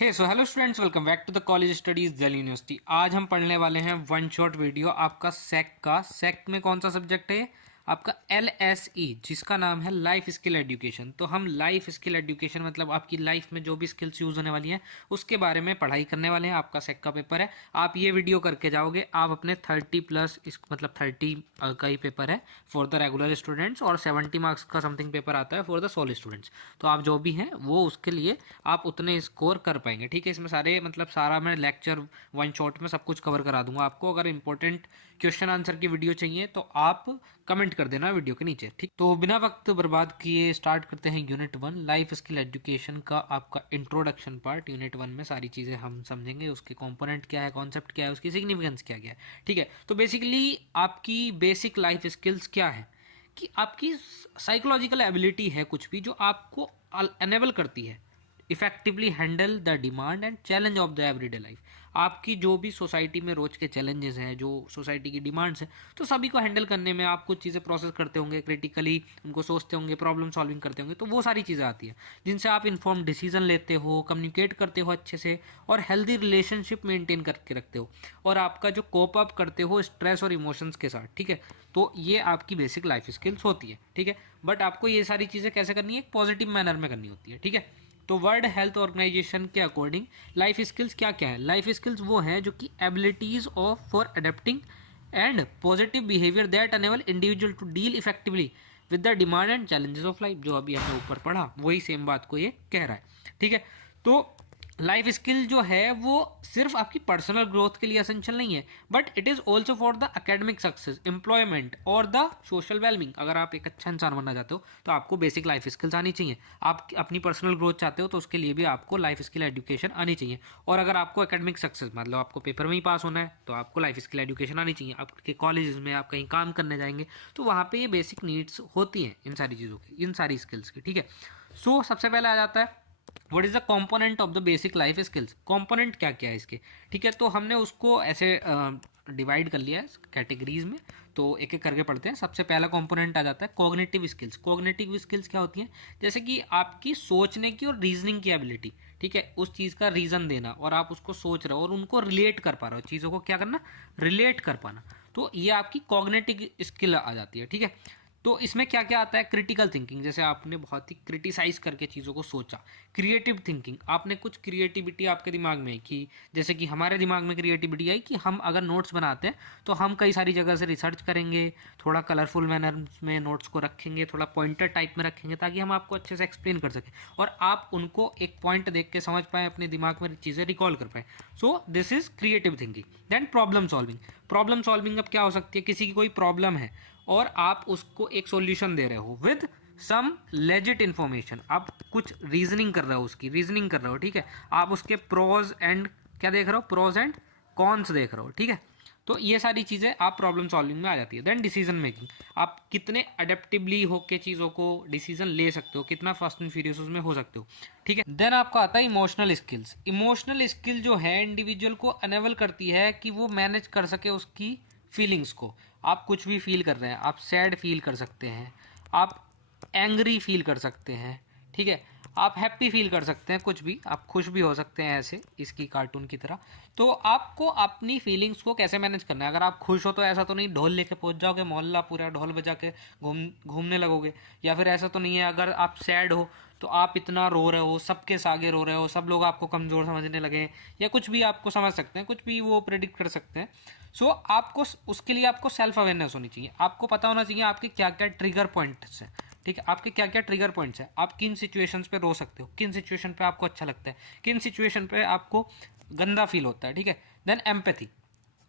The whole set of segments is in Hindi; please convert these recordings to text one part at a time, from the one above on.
Hey so hello students, welcome back to the College Studies Delhi University. आज हम पढ़ने वाले हैं वन शॉट वीडियो आपका सेक का। सेक में कौन सा सब्जेक्ट है? आपका LSE, जिसका नाम है लाइफ स्किल एजुकेशन। तो हम लाइफ स्किल एजुकेशन मतलब आपकी लाइफ में जो भी स्किल्स यूज होने वाली हैं उसके बारे में पढ़ाई करने वाले हैं। आपका सेक का पेपर है, आप ये वीडियो करके जाओगे, आप अपने 30+ इस मतलब 30 का ही पेपर है फॉर द रेगुलर स्टूडेंट्स, और 70 मार्क्स का समथिंग पेपर आता है फॉर द सोल स्टूडेंट्स। तो आप जो भी हैं वो उसके लिए आप उतने स्कोर कर पाएंगे। ठीक है, इसमें सारे मतलब सारा मैं लेक्चर वन शॉट में सब कुछ कवर करा दूंगा आपको। अगर इंपॉर्टेंट क्वेश्चन आंसर की वीडियो चाहिए तो आप कमेंट कर देना वीडियो के नीचे। ठीक, तो बिना वक्त बर्बाद किए स्टार्ट करते हैं यूनिट 1 लाइफ स्किल एजुकेशन का आपका इंट्रोडक्शन पार्ट। यूनिट 1 में सारी चीज़ें हम समझेंगे, उसके कंपोनेंट क्या है, कॉन्सेप्ट क्या है, उसकी सिग्निफिकेंस क्या क्या है। ठीक है, तो बेसिकली आपकी बेसिक लाइफ स्किल्स क्या है कि आपकी साइकोलॉजिकल एबिलिटी है कुछ भी जो आपको एनेबल करती है effectively handle the demand and challenge of the everyday life. आपकी जो भी सोसाइटी में रोज के चैलेंजेस हैं, जो सोसाइटी की डिमांड्स हैं, तो सभी को हैंडल करने में आप कुछ चीज़ें प्रोसेस करते होंगे, क्रिटिकली उनको सोचते होंगे, प्रॉब्लम सॉल्विंग करते होंगे। तो वो सारी चीज़ें आती हैं जिनसे आप इन्फॉर्म डिसीजन लेते हो, कम्युनिकेट करते हो अच्छे से, और हेल्दी रिलेशनशिप मेंटेन करके रखते हो, और आपका जो कोप अप करते हो स्ट्रेस और इमोशंस के साथ। ठीक है, तो ये आपकी बेसिक लाइफ स्किल्स होती है। ठीक है, बट आपको ये सारी चीज़ें कैसे करनी है? एक पॉजिटिव मैनर में करनी होती है। ठीक है, तो वर्ल्ड हेल्थ ऑर्गेनाइजेशन के अकॉर्डिंग लाइफ स्किल्स क्या क्या है? लाइफ स्किल्स वो हैं जो कि abilities of for adapting and positive behaviour that enable individual to deal effectively with the demand and challenges of life. जो अभी हमने ऊपर पढ़ा वही सेम बात को ये कह रहा है। ठीक है, तो लाइफ स्किल जो है वो सिर्फ आपकी पर्सनल ग्रोथ के लिए असेंशियल नहीं है, but it is also for the academic success, employment और द सोशल वेलबिंग। अगर आप एक अच्छा इंसान बनना चाहते हो तो आपको बेसिक लाइफ स्किल्स आनी चाहिए। आप अपनी पर्सनल ग्रोथ चाहते हो तो उसके लिए भी आपको लाइफ स्किल एजुकेशन आनी चाहिए। और अगर आपको एकेडमिक सक्सेस मतलब आपको पेपर में ही पास होना है तो आपको लाइफ स्किल एजुकेशन आनी चाहिए। आपके कॉलेज में आप कहीं काम करने जाएंगे तो वहाँ पर ये बेसिक नीड्स होती हैं इन सारी चीज़ों की, इन सारी स्किल्स की। ठीक है, सो सबसे पहले आ जाता है what is the component of the basic life skills. Component क्या क्या है इसके? ठीक है, तो हमने उसको ऐसे डिवाइड कर लिया है कैटेगरीज में, तो एक एक करके पढ़ते हैं। सबसे पहला कंपोनेंट आ जाता है कॉग्निटिव स्किल्स। कॉग्निटिव स्किल्स क्या होती हैं? जैसे कि आपकी सोचने की और रीजनिंग की एबिलिटी। ठीक है, उस चीज़ का रीज़न देना, और आप उसको सोच रहे हो और उनको रिलेट कर पा रहे हो, चीज़ों को क्या करना? रिलेट कर पाना। तो ये आपकी कॉग्निटिव स्किल आ जाती है। ठीक है, तो इसमें क्या क्या आता है? क्रिटिकल थिंकिंग, जैसे आपने बहुत ही क्रिटिसाइज करके चीज़ों को सोचा। क्रिएटिव थिंकिंग, आपने कुछ क्रिएटिविटी आपके दिमाग में आई कि जैसे कि हमारे दिमाग में क्रिएटिविटी आई कि हम अगर नोट्स बनाते हैं तो हम कई सारी जगह से रिसर्च करेंगे, थोड़ा कलरफुल मैनर में नोट्स को रखेंगे, थोड़ा पॉइंटर टाइप में रखेंगे ताकि हम आपको अच्छे से एक्सप्लेन कर सकें और आप उनको एक पॉइंट देख के समझ पाएँ, अपने दिमाग में चीज़ें रिकॉल कर पाएँ। So this is creative thinking. Then problem solving. Problem solving अब क्या हो सकती है? किसी की कोई प्रॉब्लम है और आप उसको एक सॉल्यूशन दे रहे हो विद सम लेजिट इन्फॉर्मेशन। आप कुछ रीजनिंग कर रहे हो, उसकी रीजनिंग कर रहे हो। ठीक है, आप उसके प्रोज एंड क्या देख रहे हो? प्रोज एंड कॉन्स देख रहे हो। ठीक है, तो ये सारी चीज़ें आप प्रॉब्लम सॉल्विंग में आ जाती है। देन डिसीजन मेकिंग, आप कितने अडेप्टिवली होकर चीज़ों को डिसीजन ले सकते हो, कितना फास्ट एंड फ्यूरियस उसमें हो सकते हो। ठीक है, देन आपका आता है इमोशनल स्किल्स। इमोशनल स्किल जो है इंडिविजुअल को अनेबल करती है कि वो मैनेज कर सके उसकी फीलिंग्स को। आप कुछ भी फील कर रहे हैं, आप सैड फील कर सकते हैं, आप एंग्री फील कर सकते हैं। ठीक है, आप हैप्पी फील कर सकते हैं, कुछ भी, आप खुश भी हो सकते हैं ऐसे इसकी कार्टून की तरह। तो आपको अपनी फीलिंग्स को कैसे मैनेज करना है? अगर आप खुश हो तो ऐसा तो नहीं ढोल लेके पहुंच जाओगे, मोहल्ला पूरा ढोल बजा के घूमने लगोगे। या फिर ऐसा तो नहीं है अगर आप सैड हो तो आप इतना रो रहे हो, सबके सागे रो रहे हो, सब लोग आपको कमज़ोर समझने लगे, या कुछ भी आपको समझ सकते हैं, कुछ भी वो प्रेडिक्ट कर सकते हैं। सो आपको उसके लिए आपको सेल्फ अवेयरनेस होनी चाहिए। आपको पता होना चाहिए आपके क्या क्या ट्रिगर पॉइंट्स हैं। ठीक है, आपके क्या क्या ट्रिगर पॉइंट्स हैं, आप किन सिचुएशंस पे रो सकते हो, किन सिचुएशन पे आपको अच्छा लगता है, किन सिचुएशन पे आपको गंदा फील होता है। ठीक है, देन एम्पैथी।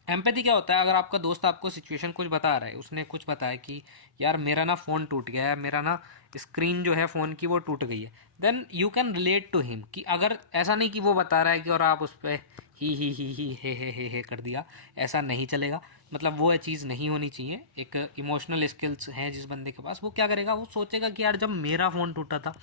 एम्पैथी क्या होता है? अगर आपका दोस्त आपको सिचुएशन कुछ बता रहा है, उसने कुछ बताया कि यार मेरा ना फ़ोन टूट गया है, मेरा ना स्क्रीन जो है फ़ोन की वो टूट गई है, then you can relate to him. कि अगर ऐसा नहीं कि वो बता रहा है कि और आप उस पर ही हे कर दिया, ऐसा नहीं चलेगा। मतलब वो चीज़ नहीं होनी चाहिए। एक इमोशनल स्किल्स हैं जिस बंदे के पास, वो क्या करेगा? वो सोचेगा कि यार जब मेरा फ़ोन टूटा था,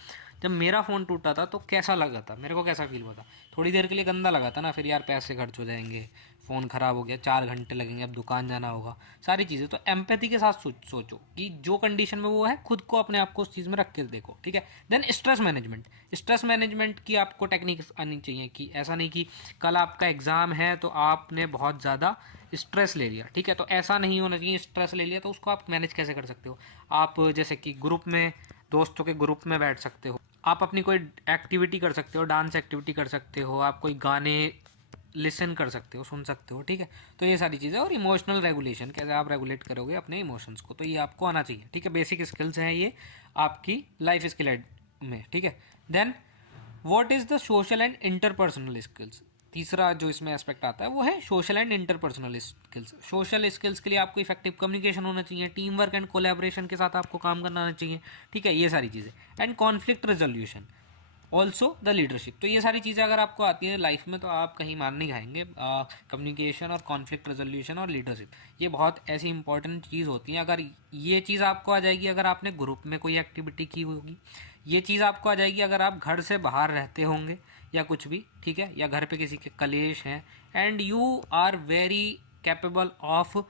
जब मेरा फ़ोन टूटा था तो कैसा लगा था, मेरे को कैसा फील हुआ था। थोड़ी देर के लिए गंदा लगा था ना, फिर यार पैसे खर्च हो जाएंगे, फ़ोन ख़राब हो गया, 4 घंटे लगेंगे, अब दुकान जाना होगा, सारी चीज़ें। तो एम्पैथी के साथ सोचो कि जो कंडीशन में वो है, खुद को अपने आप को उस चीज़ में रख के देखो, ठीक है। Then stress management, stress management की आपको टेक्निक आनी चाहिए कि ऐसा नहीं कि कल आपका एग्ज़ाम है तो आपने बहुत ज़्यादा स्ट्रेस ले लिया, ठीक है। तो ऐसा नहीं होना चाहिए, स्ट्रेस ले लिया तो उसको आप मैनेज कैसे कर सकते हो। आप जैसे कि ग्रुप में, दोस्तों के ग्रुप में बैठ सकते हो, आप अपनी कोई एक्टिविटी कर सकते हो, डांस एक्टिविटी कर सकते हो, आप कोई गाने लिसन कर सकते हो, सुन सकते हो, ठीक है। तो ये सारी चीज़ें, और इमोशनल रेगुलेशन, कैसे आप रेगुलेट करोगे अपने इमोशंस को, तो ये आपको आना चाहिए, ठीक है। बेसिक स्किल्स हैं ये आपकी लाइफ स्किल में, ठीक है। Then what is the social and interpersonal skills, तीसरा जो इसमें एस्पेक्ट आता है वो है social and interpersonal skills. Social skills के लिए आपको इफेक्टिव कम्युनिकेशन होना चाहिए, टीम वर्क एंड कोलैबोरेशन के साथ आपको काम करना आना चाहिए, ठीक है, ये सारी चीज़ें। And conflict resolution, also the leadership. तो ये सारी चीज़ें अगर आपको आती हैं लाइफ में तो आप कहीं मार नहीं खाएंगे। कम्युनिकेशन और कॉन्फ्लिक्ट रेजोल्यूशन और लीडरशिप, ये बहुत ऐसी इंपॉर्टेंट चीज़ होती हैं। अगर ये चीज़ आपको आ जाएगी, अगर आपने ग्रुप में कोई एक्टिविटी की होगी, ये चीज़ आपको आ जाएगी अगर आप घर से बाहर रहते होंगे या कुछ भी, ठीक है, या घर पे किसी के कलेश हैं, and you are very capable of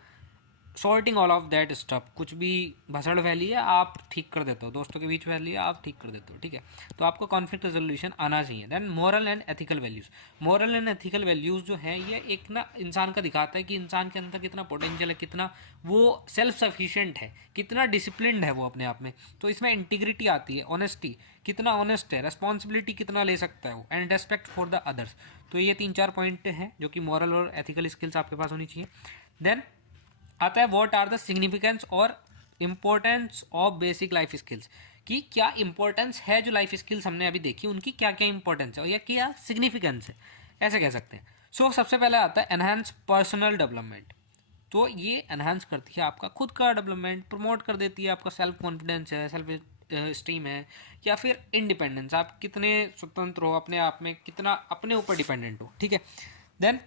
sorting all of that stuff. कुछ भी भसड़ फैली है आप ठीक कर देते हो, दोस्तों के बीच फैली है आप ठीक कर देते हो, ठीक है। तो आपको कॉन्फ्लिक्ट रेजोल्यूशन आना चाहिए। Then moral and ethical values, moral and ethical values जो है ये एक ना इंसान का दिखाता है कि इंसान के अंदर कितना पोटेंशियल है, कितना वो सेल्फ सफिशिएंट है, कितना डिसिप्लिन्ड है वो अपने आप में। तो इसमें इंटीग्रिटी आती है, ऑनेस्टी, कितना ऑनेस्ट है, रेस्पॉन्सिबिलिटी कितना ले सकता है वो, and respect for the others. तो ये 3-4 पॉइंट हैं जो कि मॉरल और एथिकल स्किल्स आपके पास होनी चाहिए। देन आता है व्हाट आर द सिग्निफिकेंस और importance of basic life skills, कि क्या इंपॉर्टेंस है जो लाइफ स्किल्स हमने अभी देखी उनकी, क्या क्या इंपॉर्टेंस है और या क्या सिग्निफिकेंस है, ऐसे कह सकते हैं। सो सबसे पहले आता है एनहांस पर्सनल डेवलपमेंट। तो ये एनहांस करती है आपका खुद का डेवलपमेंट, प्रमोट कर देती है आपका सेल्फ कॉन्फिडेंस है, सेल्फ स्टीम है, या फिर इंडिपेंडेंस, आप कितने स्वतंत्र हो अपने आप में, कितना अपने ऊपर डिपेंडेंट हो, ठीक है। Then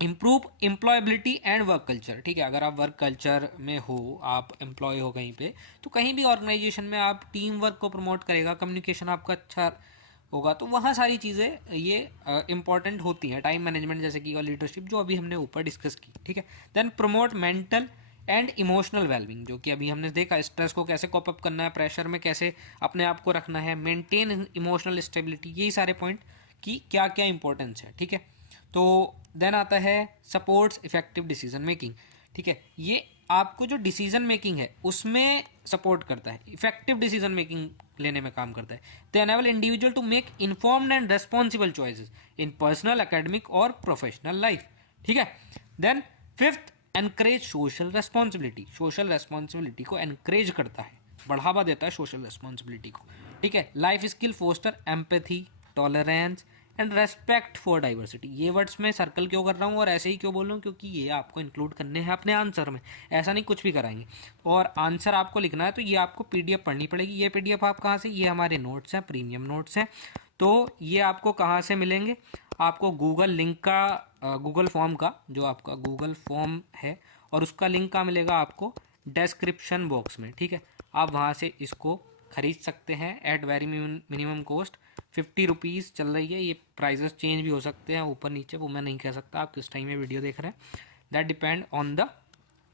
improve employability and work culture, ठीक है। अगर आप वर्क कल्चर में हो, आप एम्प्लॉय हो कहीं पे, तो कहीं भी ऑर्गेनाइजेशन में आप टीम वर्क को प्रमोट करेगा, कम्युनिकेशन आपका अच्छा होगा, तो वहाँ सारी चीज़ें ये इंपॉर्टेंट होती हैं। टाइम मैनेजमेंट जैसे कि और लीडरशिप जो अभी हमने ऊपर डिस्कस की, ठीक है। Then promote mental and emotional wellbeing, जो कि अभी हमने देखा, स्ट्रेस को कैसे कॉप अप करना है, प्रेशर में कैसे अपने आप को रखना है, मेंटेन इमोशनल स्टेबिलिटी, यही सारे पॉइंट की क्या क्या इंपॉर्टेंस है, ठीक है। तो देन आता है सपोर्ट्स इफेक्टिव डिसीजन मेकिंग, ठीक है। ये आपको जो डिसीजन मेकिंग है उसमें सपोर्ट करता है, इफेक्टिव डिसीजन मेकिंग लेने में काम करता है। They enable individual to make informed and responsible choices in personal, academic और प्रोफेशनल लाइफ, ठीक है। Then fifth, encourage social responsibility, social responsibility को एनकरेज करता है, बढ़ावा देता है सोशल रेस्पॉन्सिबिलिटी को, ठीक है। Life skill foster empathy, tolerance and respect for diversity. ये वर्ड्स मैं सर्कल क्यों कर रहा हूँ और ऐसे ही क्यों बोल रहा हूँ, क्योंकि ये आपको इंक्लूड करने हैं अपने आंसर में, ऐसा नहीं कुछ भी कराएंगे। और आंसर आपको लिखना है तो ये आपको पीडीएफ पढ़नी पड़ेगी। ये पीडीएफ आप कहाँ से, ये हमारे नोट्स हैं, प्रीमियम नोट्स हैं। तो ये आपको कहाँ से मिलेंगे, आपको गूगल लिंक का, गूगल फॉर्म का, जो आपका गूगल फॉर्म है और उसका लिंक कहाँ मिलेगा आपको, डिस्क्रिप्शन बॉक्स में, ठीक है। आप वहाँ से इसको खरीद सकते हैं at very minimum cost. 50 rupees चल रही है, ये प्राइजेस चेंज भी हो सकते हैं ऊपर नीचे, वो मैं नहीं कह सकता, आप किस टाइम में वीडियो देख रहे हैं, that depend on the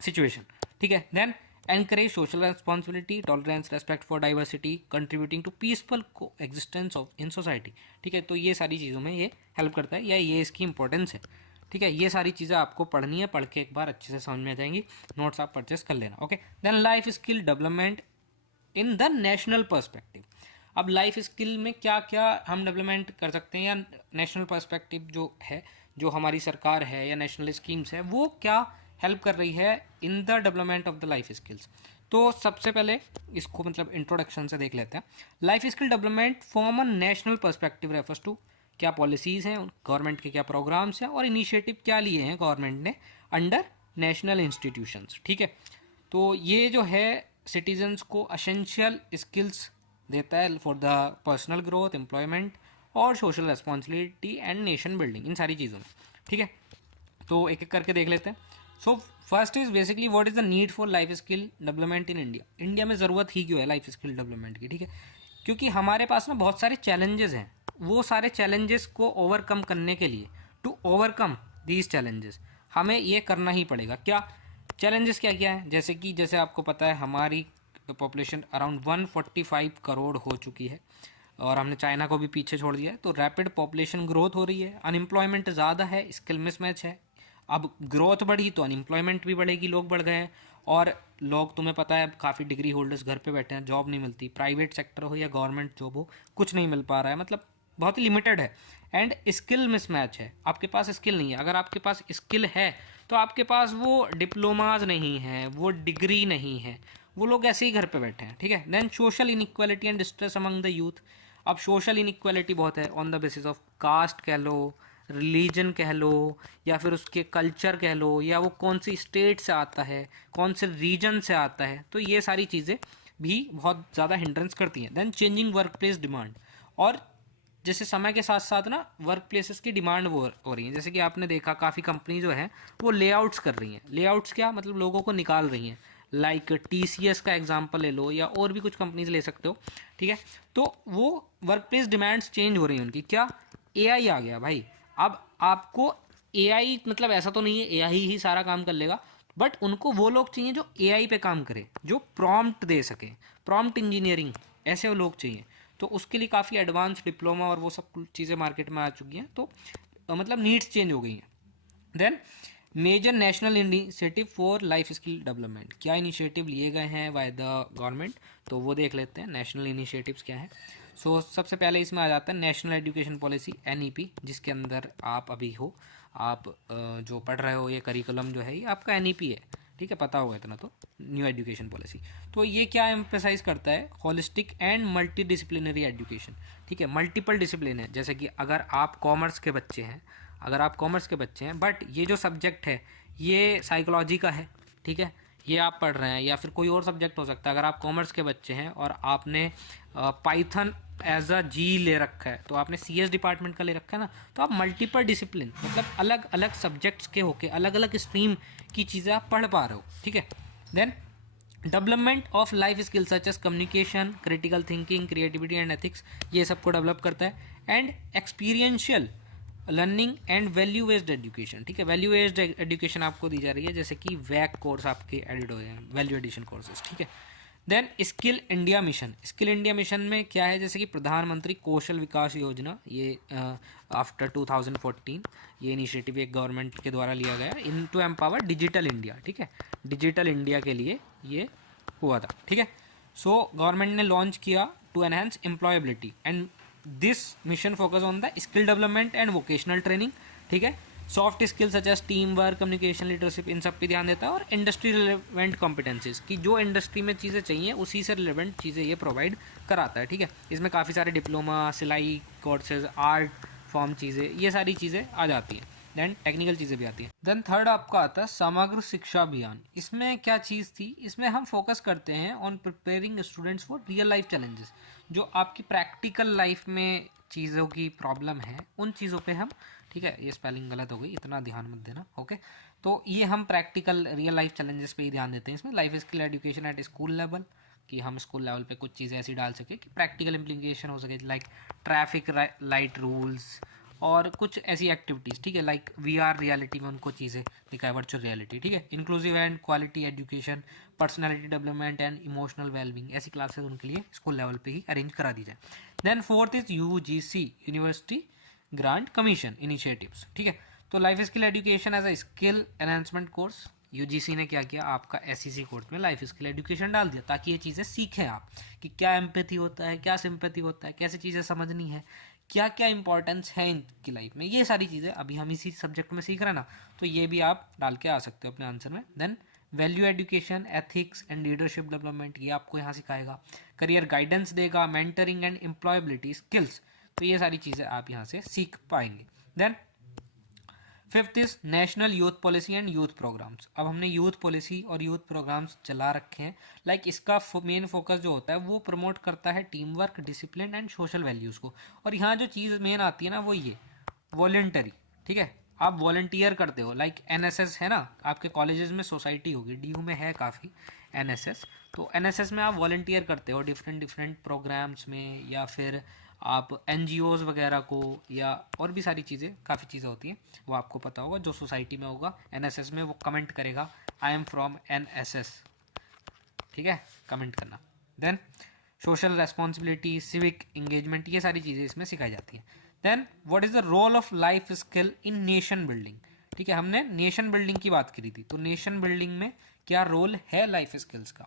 situation, ठीक है। Then encourage social responsibility, tolerance, respect for diversity, contributing to peaceful coexistence of in society, ठीक है। तो ये सारी चीज़ों में ये हेल्प करता है, या ये इसकी इंपॉर्टेंस है, ठीक है। ये सारी चीज़ें आपको पढ़नी है, पढ़ के एक बार अच्छे से समझ में आ जाएंगी, नोट्स आप परचेस कर लेना, okay. Then life skill development in the national perspective. अब लाइफ स्किल में क्या क्या हम डेवलपमेंट कर सकते हैं, या नेशनल पर्सपेक्टिव जो है, जो हमारी सरकार है या नेशनल स्कीम्स है, वो क्या हेल्प कर रही है in the development of the life skills. तो सबसे पहले इसको मतलब इंट्रोडक्शन से देख लेते हैं। Life skill development from a national perspective refers to, क्या पॉलिसीज़ हैं गवर्नमेंट के, क्या प्रोग्राम्स हैं और इनिशिएटिव क्या लिए हैं गवर्नमेंट ने अंडर नेशनल इंस्टीट्यूशंस, ठीक है। तो ये जो है सिटीजन्स को असेंशियल स्किल्स देता है for the personal growth, employment और social responsibility and nation building, इन सारी चीज़ों में, ठीक है। तो एक एक करके देख लेते हैं। So first is basically what is the need for life skill development in India. India में ज़रूरत ही क्यों है लाइफ स्किल डेवलपमेंट की, ठीक है। क्योंकि हमारे पास ना बहुत सारे चैलेंजेस हैं, वो सारे चैलेंजेस को ओवरकम करने के लिए, टू ओवरकम दीज चैलेंजेस, हमें ये करना ही पड़ेगा। क्या चैलेंजेस क्या क्या है, जैसे आपको पता है हमारी पॉपुलेशन अराउंड 145 करोड़ हो चुकी है और हमने चाइना को भी पीछे छोड़ दिया है। तो रैपिड पॉपुलेशन ग्रोथ हो रही है, अनएम्प्लॉयमेंट ज़्यादा है, स्किल मिसमैच है। अब ग्रोथ बढ़ी तो अनएम्प्लॉयमेंट भी बढ़ेगी, लोग बढ़ गए हैं। और लोग, तुम्हें पता है, काफ़ी डिग्री होल्डर्स घर पे बैठे हैं, जॉब नहीं मिलती, प्राइवेट सेक्टर हो या गवर्नमेंट जॉब हो, कुछ नहीं मिल पा रहा है, मतलब बहुत ही लिमिटेड है। एंड स्किल मिसमैच है, आपके पास स्किल नहीं है। अगर आपके पास स्किल है तो आपके पास वो डिप्लोमाज नहीं है, वो डिग्री नहीं है, वो लोग ऐसे ही घर पे बैठे हैं, ठीक है। Then social inequality and distress among the youth. अब सोशल इनइक्वालिटी बहुत है, on the basis of caste कह लो, रिलीजन कह लो, या फिर उसके कल्चर कह लो, या वो कौन सी स्टेट से आता है, कौन से रीजन से आता है। तो ये सारी चीज़ें भी बहुत ज़्यादा हिंड्रेंस करती हैं। Then changing workplace demand, और जैसे समय के साथ साथ ना वर्क प्लेसेस की डिमांड वो हो रही है। जैसे कि आपने देखा काफ़ी कंपनी जो है वो लेआउट्स कर रही हैं। लेआउट्स क्या मतलब, लोगों को निकाल रही हैं। लाइक TCS का एग्जांपल ले लो, या और भी कुछ कंपनीज ले सकते हो, ठीक है। तो वो वर्क प्लेस डिमांड्स चेंज हो रही हैं उनकी। क्या, AI आ गया भाई। अब आपको AI मतलब ऐसा तो नहीं है AI ही सारा काम कर लेगा, बट उनको वो लोग चाहिए जो AI पे काम करे, जो प्रॉम्प्ट दे सके, प्रॉम्प्ट इंजीनियरिंग, ऐसे वो लोग चाहिए। तो उसके लिए काफ़ी एडवांस डिप्लोमा और वो सब चीज़ें मार्केट में आ चुकी हैं। तो मतलब नीड्स चेंज हो गई हैं। Then major national initiative for life skill development, क्या इनिशिएटिव लिए गए हैं बाय द गवर्नमेंट, तो वो देख लेते हैं नेशनल इनिशिएटिव्स क्या हैं। सबसे पहले इसमें आ जाता है नेशनल एजुकेशन पॉलिसी NEP, जिसके अंदर आप अभी हो, आप जो पढ़ रहे हो, ये करिकुलम जो है ये आपका NEP है, ठीक है, पता होगा इतना तो। न्यू एजुकेशन पॉलिसी, तो ये क्या एम्फेसाइज करता है, holistic and multi disciplinary education, ठीक है। मल्टीपल डिसिप्लिन है, जैसे कि अगर आप कॉमर्स के बच्चे हैं, बट ये जो सब्जेक्ट है ये साइकोलॉजी का है, ठीक है, ये आप पढ़ रहे हैं, या फिर कोई और सब्जेक्ट हो सकता है। अगर आप कॉमर्स के बच्चे हैं और आपने पाइथन एज अ जी ले रखा है, तो आपने CS डिपार्टमेंट का ले रखा है ना, तो आप मल्टीपल डिसिप्लिन मतलब अलग अलग सब्जेक्ट्स के होके अलग अलग स्ट्रीम की चीज़ें आप पढ़ पा रहे हो, ठीक है। Then development of life skill such as communication, critical thinking, creativity and ethics, ये सबको डेवलप करता है। And experiential learning and value based education, ठीक है। वैल्यू बेस्ड एजुकेशन आपको दी जा रही है, जैसे कि वैक कोर्स आपके एडिड हुए हैं, वैल्यू एडिशन कोर्सेज, ठीक है। Then skill India mission, skill India mission में क्या है, जैसे कि प्रधानमंत्री कौशल विकास योजना, ये आफ्टर 2014 ये इनिशिएटिव एक गवर्नमेंट के द्वारा लिया गया इन टू एम्पावर डिजिटल इंडिया, ठीक है। डिजिटल इंडिया के लिए ये हुआ था, ठीक है। गवर्नमेंट ने लॉन्च किया to enhance employability, and this mission focus on the skill development and vocational training, ठीक है। Soft skill such as team work, communication, leadership, इन सब पे ध्यान देता है। और इंडस्ट्री रिलेवेंट कॉम्पिटेंसीज की जो इंडस्ट्री में चीज़ें चाहिए उसी से रिलेवेंट चीज़ें ये प्रोवाइड कराता है, ठीक है। इसमें काफ़ी सारे डिप्लोमा, सिलाई कोर्सेज, आर्ट फॉर्म चीज़ें, ये सारी चीज़ें आ जाती हैं। देन टेक्निकल चीज़ें भी आती हैं। देन थर्ड आपका आता है समग्र शिक्षा अभियान। इसमें क्या चीज़ थी, इसमें हम फोकस करते हैं on preparing students for real life challenges, जो आपकी प्रैक्टिकल लाइफ में चीज़ों की प्रॉब्लम है उन चीज़ों पे हम, ठीक है, ये स्पेलिंग गलत हो गई, इतना ध्यान मत देना, ओके। तो ये हम प्रैक्टिकल रियल लाइफ चैलेंजेस पे ही ध्यान देते हैं इसमें। Life skill education at school level, कि हम स्कूल लेवल पे कुछ चीज़ें ऐसी डाल सके कि प्रैक्टिकल इम्प्लीकेशन हो सके, लाइक ट्रैफिक लाइट रूल्स और कुछ ऐसी एक्टिविटीज़, ठीक है, लाइक VR रियलिटी में उनको चीज़ें दिखाए, वर्चुअल रियलिटी, ठीक है। Inclusive and quality education, personality development and emotional wellbeing, ऐसी क्लासेस उनके लिए स्कूल लेवल पे ही अरेंज करा दी जाए। Then fourth is UGC, university grant commission initiatives, ठीक है। तो life skill education as a skill enhancement course, UGC ने क्या किया, आपका SEC कोर्स में लाइफ स्किल एजुकेशन डाल दिया, ताकि ये चीज़ें सीखें आप कि क्या एम्पैथी होता है, क्या सिंपैथी होता है, कैसे चीज़ें समझनी है, क्या क्या इंपॉर्टेंस है इनकी लाइफ में, ये सारी चीज़ें अभी हम इसी सब्जेक्ट में सीख रहे हैं ना, तो ये भी आप डाल के आ सकते हो अपने आंसर में। Then value education, ethics and leadership development, ये आपको यहाँ सिखाएगा। करियर गाइडेंस देगा, मेंटरिंग एंड एम्प्लॉयबिलिटी स्किल्स, तो ये सारी चीज़ें आप यहाँ से सीख पाएंगे। Then fifth is national youth policy and youth programmes. अब हमने यूथ पॉलिसी और यूथ प्रोग्राम्स चला रखे हैं, लाइक इसका मेन फोकस जो होता है वो प्रमोट करता है team work, discipline and social values को। और यहाँ जो चीज़ मेन आती है ना वो ये वॉलेंटरी, ठीक है, आप वॉलेंटियर करते हो, लाइक NSS है ना, आपके कॉलेजेस में सोसाइटी होगी, DU में है काफ़ी NSS, तो NSS में आप वॉलेंटियर करते हो डिफरेंट डिफरेंट प्रोग्राम्स में, या फिर आप एनजीओज वगैरह को, या और भी सारी चीज़ें, काफ़ी चीज़ें होती हैं, वो आपको पता होगा। जो सोसाइटी में होगा एनएसएस में, वो कमेंट करेगा आई एम फ्रॉम एनएसएस, ठीक है, कमेंट करना। Then social responsibility, civic engagement, ये सारी चीज़ें इसमें सिखाई जाती हैं। Then what is the role of life skill in nation building, ठीक है, हमने नेशन बिल्डिंग की बात करी थी, तो नेशन बिल्डिंग में क्या रोल है लाइफ स्किल्स का।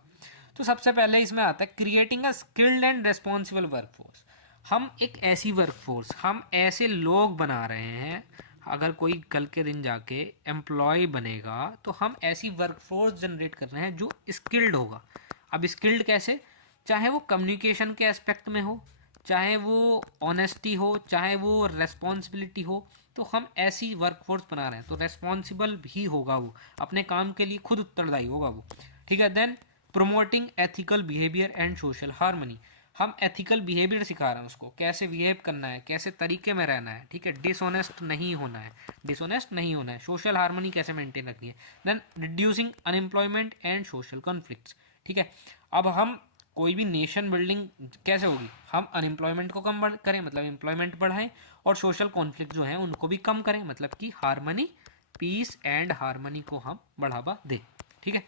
तो सबसे पहले इसमें आता है creating a skilled and responsible workforce. हम एक ऐसी वर्कफोर्स, हम ऐसे लोग बना रहे हैं, अगर कोई कल के दिन जाके एम्प्लॉय बनेगा तो हम ऐसी वर्कफोर्स जनरेट कर रहे हैं जो स्किल्ड होगा। अब स्किल्ड कैसे, चाहे वो कम्युनिकेशन के एस्पेक्ट में हो, चाहे वो ऑनेस्टी हो, चाहे वो रेस्पॉन्सिबिलिटी हो, तो हम ऐसी वर्कफोर्स बना रहे हैं तो रेस्पॉन्सिबल भी होगा, वो अपने काम के लिए खुद उत्तरदायी होगा वो, ठीक है। Then promoting ethical behaviour and social harmony, हम एथिकल बिहेवियर सिखा रहे हैं उसको, कैसे बिहेव करना है, कैसे तरीके में रहना है, ठीक है, डिसऑनेस्ट नहीं होना है, डिसऑनेस्ट नहीं होना है, सोशल हार्मनी कैसे मेंटेन रखनी है। Then reducing unemployment and social conflicts, ठीक है। अब हम कोई भी नेशन बिल्डिंग कैसे होगी, हम अनएम्प्लॉयमेंट को कम करें, मतलब एम्प्लॉयमेंट बढ़ाएं, और सोशल कॉन्फ्लिक्ट जो है उनको भी कम करें, मतलब कि हार्मनी, पीस एंड हार्मनी को हम बढ़ावा दें, ठीक है।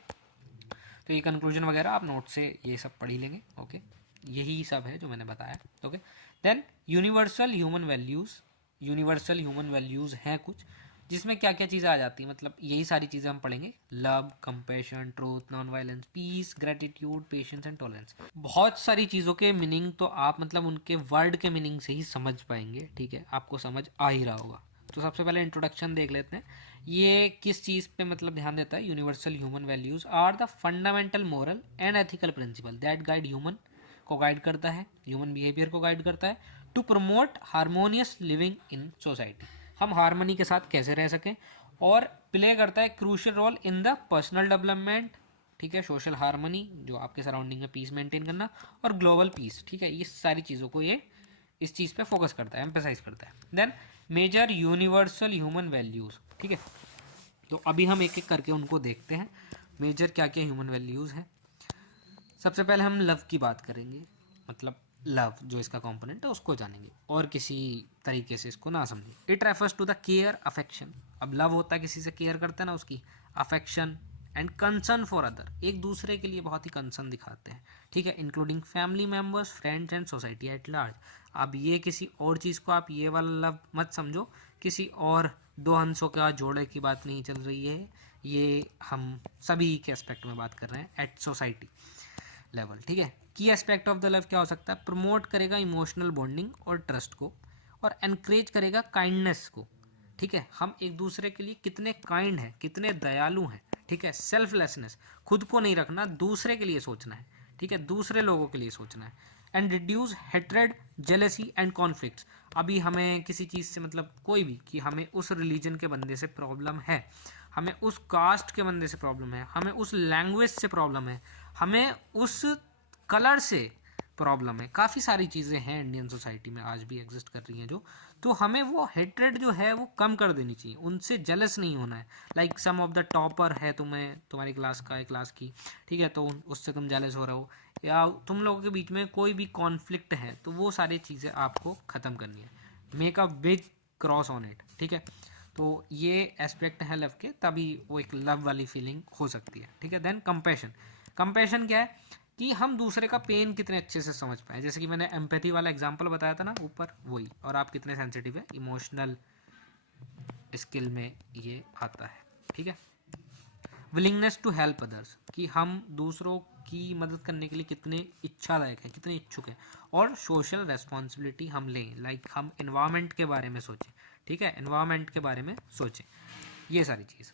तो ये कंक्लूजन वगैरह आप नोट से ये सब पढ़ ही लेंगे, ओके, यही सब है जो मैंने बताया, okay. Then universal human values, universal human values हैं कुछ, जिसमें क्या क्या चीज़ें आ जाती हैं, मतलब यही सारी चीज़ें हम पढ़ेंगे, love, compassion, truth, non violence, peace, gratitude, patience and tolerance. बहुत सारी चीज़ों के मीनिंग तो आप मतलब उनके वर्ड के मीनिंग से ही समझ पाएंगे, ठीक है, आपको समझ आ ही रहा होगा। तो सबसे पहले इंट्रोडक्शन देख लेते हैं, ये किस चीज़ पे मतलब ध्यान देता है। Universal human values are the fundamental moral and ethical principle that guide human, को गाइड करता है, ह्यूमन बिहेवियर को गाइड करता है, to promote harmonious living in society, हम हारमोनी के साथ कैसे रह सकें, और प्ले करता है crucial role in the personal development, ठीक है, सोशल हारमोनी, जो आपके सराउंडिंग में पीस मेंटेन करना, और ग्लोबल पीस, ठीक है, ये सारी चीज़ों को ये इस चीज़ पे फोकस करता है, एम्फेसाइज करता है। Then major universal human values, ठीक है, तो अभी हम एक एक करके उनको देखते हैं, मेजर क्या क्या ह्यूमन वैल्यूज़ हैं। सबसे पहले हम लव की बात करेंगे, मतलब लव जो इसका कंपोनेंट है उसको जानेंगे, और किसी तरीके से इसको ना समझें। It refers to the care, affection, अब लव होता है किसी से केयर करते हैं ना, उसकी affection and concern for other, एक दूसरे के लिए बहुत ही कंसर्न दिखाते हैं, ठीक है, including family members, friends and society at large. अब ये किसी और चीज़ को आप ये वाला लव मत समझो, किसी और दो हंसों का जोड़े की बात नहीं चल रही है, ये हम सभी के एस्पेक्ट में बात कर रहे हैं एट सोसाइटी लेवल, ठीक है। की एस्पेक्ट ऑफ द लव क्या हो सकता है, प्रमोट करेगा इमोशनल बॉन्डिंग और ट्रस्ट को, और एनकरेज करेगा काइंडनेस को, ठीक है, हम एक दूसरे के लिए कितने काइंड हैं, कितने दयालु हैं, ठीक है, सेल्फलेसनेस, खुद को नहीं रखना, दूसरे के लिए सोचना है, ठीक है, दूसरे लोगों के लिए सोचना है। And reduce hatred, jealousy and conflicts, अभी हमें किसी चीज़ से मतलब कोई भी, कि हमें उस रिलीजन के बंदे से प्रॉब्लम है, हमें उस कास्ट के बंदे से प्रॉब्लम है, हमें उस लैंग्वेज से प्रॉब्लम है, हमें उस कलर से प्रॉब्लम है, काफ़ी सारी चीज़ें हैं इंडियन सोसाइटी में आज भी एग्जिस्ट कर रही हैं जो, तो हमें वो हेट्रेड जो है वो कम कर देनी चाहिए, उनसे जेलस नहीं होना है। Like some of the topper है, तुम्हें तुम्हारी क्लास का है, क्लास की, ठीक है, तो उससे तुम जेलस हो रहे हो, या तुम लोगों के बीच में कोई भी कॉन्फ्लिक्ट है, तो वो सारी चीज़ें आपको ख़त्म करनी है, make a big cross on it, ठीक है। तो ये एस्पेक्ट है लव के, तभी वो एक लव वाली फीलिंग हो सकती है, ठीक है। देन कंपैशन, कंपैशन क्या है कि हम दूसरे का पेन कितने अच्छे से समझ पाए, जैसे कि मैंने एम्पैथी वाला एग्जांपल बताया था ना ऊपर, वही, और आप कितने सेंसिटिव है, इमोशनल स्किल में ये आता है, ठीक है। विलिंगनेस टू हेल्प अदर्स, कि हम दूसरों की मदद करने के लिए कितने इच्छादायक हैं, कितने इच्छुक हैं, और सोशल रेस्पॉन्सिबिलिटी हम लें, लाइक हम इन्वायरमेंट के बारे में सोचें, ठीक है, इन्वायरमेंट के बारे में सोचें, ये सारी चीज़।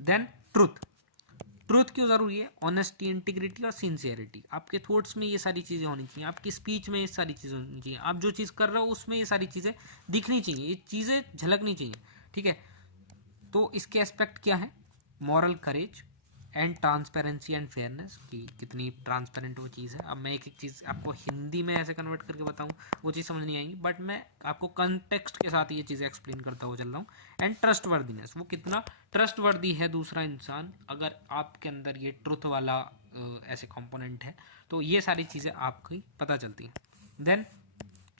देन ट्रूथ, ट्रूथ क्यों ज़रूरी है, ऑनेस्टी, इंटीग्रिटी और सिंसियरिटी, आपके थॉट्स में ये सारी चीज़ें होनी चाहिए, आपकी स्पीच में ये सारी चीज़ें होनी चाहिए, आप जो चीज़ कर रहे हो उसमें ये सारी चीज़ें दिखनी चाहिए, ये चीज़ें झलकनी चाहिए, ठीक है। तो इसके एस्पेक्ट क्या है, moral courage and transparency and fairness, कि कितनी ट्रांसपेरेंट वो चीज़ है। अब मैं एक एक चीज़ आपको हिंदी में ऐसे कन्वर्ट करके बताऊँ वो चीज़ समझ नहीं आएगी, बट मैं आपको कंटेक्स्ट के साथ ये चीज़ें एक्सप्लेन करता हुआ चल रहा हूँ। एंड ट्रस्ट वर्दीनेस, वो कितना ट्रस्ट वर्दी है दूसरा इंसान, अगर आपके अंदर ये ट्रुथ वाला ऐसे कंपोनेंट है, तो ये सारी चीज़ें आपकी पता चलती हैं। देन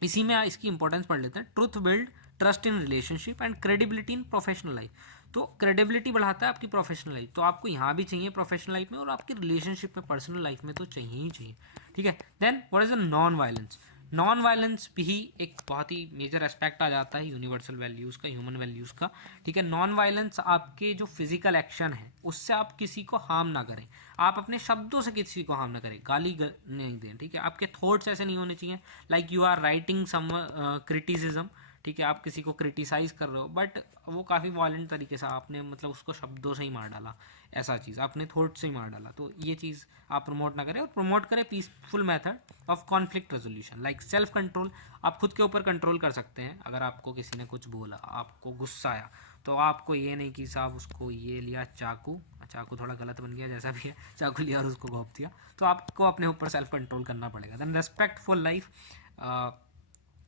इसी में इसकी इंपॉर्टेंस पढ़ लेते हैं। Truth build trust in relationship and credibility in professional life. तो क्रेडिबिलिटी बढ़ाता है आपकी प्रोफेशनल लाइफ, तो आपको यहाँ भी चाहिए प्रोफेशनल लाइफ में, और आपकी रिलेशनशिप में, पर्सनल लाइफ में तो चाहिए ही चाहिए, ठीक है। Then what is a non violence. Non violence भी एक बहुत ही मेजर एस्पेक्ट आ जाता है यूनिवर्सल वैल्यूज़ का, ह्यूमन वैल्यूज़ का, ठीक है। नॉन वायलेंस आपके जो फिजिकल एक्शन है उससे आप किसी को हार्म ना करें, आप अपने शब्दों से किसी को हार्म ना करें, नहीं दें, ठीक है। आपके थॉट्स ऐसे नहीं होने चाहिए like you are writing some criticism, ठीक है, आप किसी को क्रिटिसाइज़ कर रहे हो बट वो काफ़ी वायलेंट तरीके से आपने मतलब उसको शब्दों से ही मार डाला, ऐसा चीज़ आपने थॉट से ही मार डाला, तो ये चीज़ आप प्रमोट ना करें। और प्रमोट करें peaceful method of conflict resolution like self control. आप खुद के ऊपर कंट्रोल कर सकते हैं। अगर आपको किसी ने कुछ बोला, आपको गुस्सा आया, तो आपको ये नहीं कि साहब उसको ये लिया चाकू, चाकू थोड़ा गलत बन गया, जैसा भी है, चाकू लिया और उसको घोंप दिया, तो आपको अपने ऊपर सेल्फ कंट्रोल करना पड़ेगा। देन रेस्पेक्टफुल लाइफ,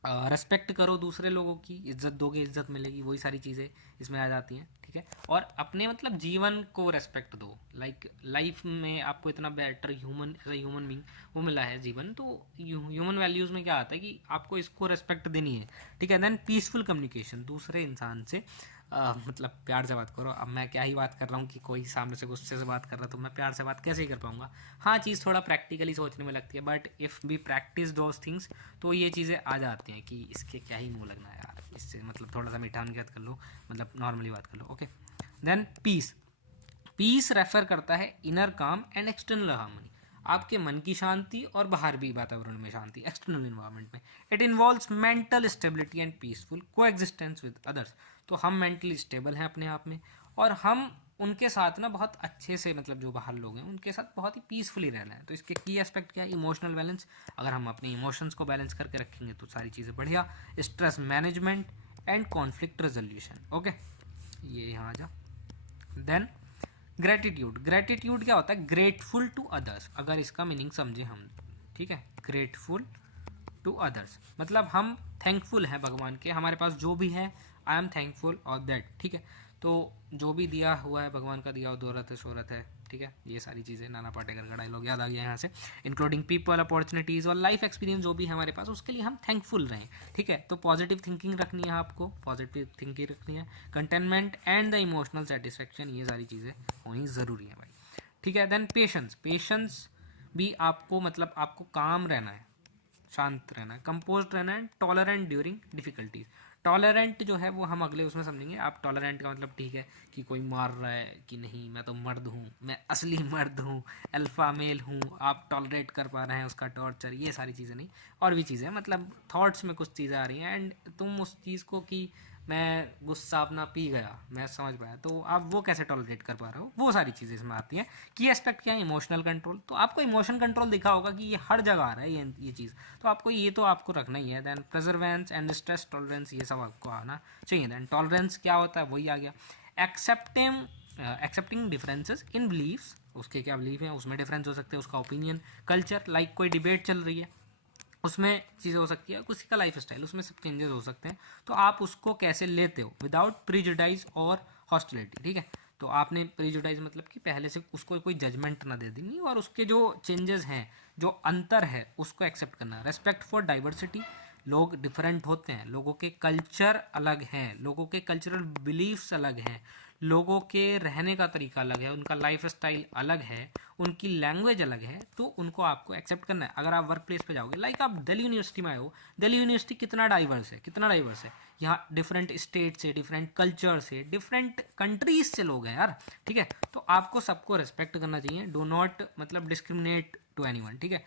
रेस्पेक्ट करो दूसरे लोगों की, इज्जत दोगे इज्जत मिलेगी, वही सारी चीज़ें इसमें आ जाती हैं, ठीक है। और अपने मतलब जीवन को रेस्पेक्ट दो, लाइक लाइफ में आपको इतना better human as a human being वो मिला है जीवन, तो ह्यूमन वैल्यूज़ में क्या आता है कि आपको इसको रेस्पेक्ट देनी है, ठीक है। देन पीसफुल कम्युनिकेशन, दूसरे इंसान से मतलब प्यार से बात करो। अब मैं क्या ही बात कर रहा हूँ कि कोई सामने से गुस्से से बात कर रहा है तो मैं प्यार से बात कैसे ही कर पाऊँगा। हाँ, चीज़ थोड़ा प्रैक्टिकली सोचने में लगती है, but if we practise those things तो ये चीज़ें आ जाती हैं कि इसके क्या ही मुँह लगना है यार, इससे मतलब थोड़ा सा मीठा नियत कर लो, मतलब नॉर्मली बात कर लो, okay. Then peace, peace refer करता है इनर काम एंड एक्सटर्नल हार्मनी, आपके मन की शांति और बाहर भी वातावरण में शांति, एक्सटर्नल इन्वायरमेंट में। It involves mental stability and peaceful coexistence with others, तो हम मेंटली स्टेबल हैं अपने आप में, और हम उनके साथ ना बहुत अच्छे से, मतलब जो बाहर लोग हैं उनके साथ बहुत ही पीसफुली रहना है। तो इसके की एस्पेक्ट क्या है? इमोशनल बैलेंस, अगर हम अपने इमोशंस को बैलेंस करके रखेंगे तो सारी चीज़ें बढ़िया। Stress management and conflict resolution, okay, ये यहाँ आ जा। देन ग्रेटिट्यूड, ग्रेटिट्यूड क्या होता है? ग्रेटफुल टू अदर्स, अगर इसका मीनिंग समझे हम, ठीक है, ग्रेटफुल टू अदर्स मतलब हम थैंकफुल हैं भगवान के, हमारे पास जो भी है आई एम थैंकफुल और दैट, ठीक है। तो जो भी दिया हुआ है भगवान का दिया हुआ, दौलत है, शोहरत है, ठीक है, ये सारी चीज़ें, नाना पाटेकर का डायलॉग याद आ गया यहाँ से, इंक्लूडिंग पीपल, अपॉर्चुनिटीज़ और लाइफ एक्सपीरियंस जो भी है हमारे पास, उसके लिए हम थैंकफुल रहें, ठीक है। तो पॉजिटिव थिंकिंग रखनी है आपको, पॉजिटिव थिंकिंग रखनी है, containment and the emotional satisfaction, ये सारी चीज़ें होनी ज़रूरी है भाई, ठीक है। देन पेशेंस, पेशेंस भी आपको मतलब आपको काम रहना है, शांत रहना है, कंपोज रहना है, टॉलरेंट ड्यूरिंग डिफिकल्टीज। टॉलरेंट जो है वो हम अगले उसमें समझेंगे। आप टॉलरेंट का मतलब, ठीक है, कि कोई मार रहा है कि नहीं, मैं तो मर्द हूँ, मैं असली मर्द हूँ, अल्फा मेल हूँ, आप टॉलरेट कर पा रहे हैं उसका टॉर्चर, ये सारी चीज़ें नहीं, और भी चीज़ें, मतलब थॉट्स में कुछ चीज़ें आ रही हैं एंड तुम उस चीज़ को कि मैं गुस्सा अपना पी गया, मैं समझ पाया, तो आप वो कैसे टॉलरेट कर पा रहे हो, वो सारी चीज़ें इसमें आती हैं। की एस्पेक्ट क्या है? इमोशनल कंट्रोल, तो आपको इमोशन कंट्रोल दिखा होगा कि ये हर जगह आ रहा है, ये चीज़, तो आपको ये तो आपको रखना ही है। देन प्रेजर्वेंस एंड स्ट्रेस टॉलरेंस, ये सब आपको आना चाहिए। देन टॉलरेंस क्या होता है? वही आ गया। एक्सेप्टिंग डिफरेंसेस इन बिलीव्स, उसके क्या बिलीफ है उसमें डिफरेंस हो सकते हैं, उसका ओपिनियन, कल्चर, लाइक कोई डिबेट चल रही है उसमें चीज़ें हो सकती है, किसी का लाइफ स्टाइल, उसमें सब चेंजेस हो सकते हैं, तो आप उसको कैसे लेते हो विदाउट प्रीजुडाइज और हॉस्टिलिटी, ठीक है। तो आपने प्रीजुडाइज मतलब कि पहले से उसको कोई जजमेंट ना दे देनी, और उसके जो चेंजेस हैं, जो अंतर है, उसको एक्सेप्ट करना। रेस्पेक्ट फॉर डाइवर्सिटी, लोग डिफरेंट होते हैं, लोगों के कल्चर अलग हैं, लोगों के कल्चरल बिलीफ्स अलग हैं, लोगों के रहने का तरीका अलग है, उनका लाइफ स्टाइल अलग है, उनकी लैंग्वेज अलग है, तो उनको आपको एक्सेप्ट करना है। अगर आप वर्क प्लेस पे जाओगे, लाइक आप दिल्ली यूनिवर्सिटी में आए हो, दिल्ली यूनिवर्सिटी कितना डाइवर्स है, कितना डाइवर्स है, यहाँ डिफरेंट स्टेट से, डिफरेंट कल्चर से, डिफरेंट कंट्रीज से लोग हैं यार, ठीक है। तो आपको सबको रिस्पेक्ट करना चाहिए, डो नॉट मतलब डिस्क्रिमिनेट टू एनीवन, ठीक है।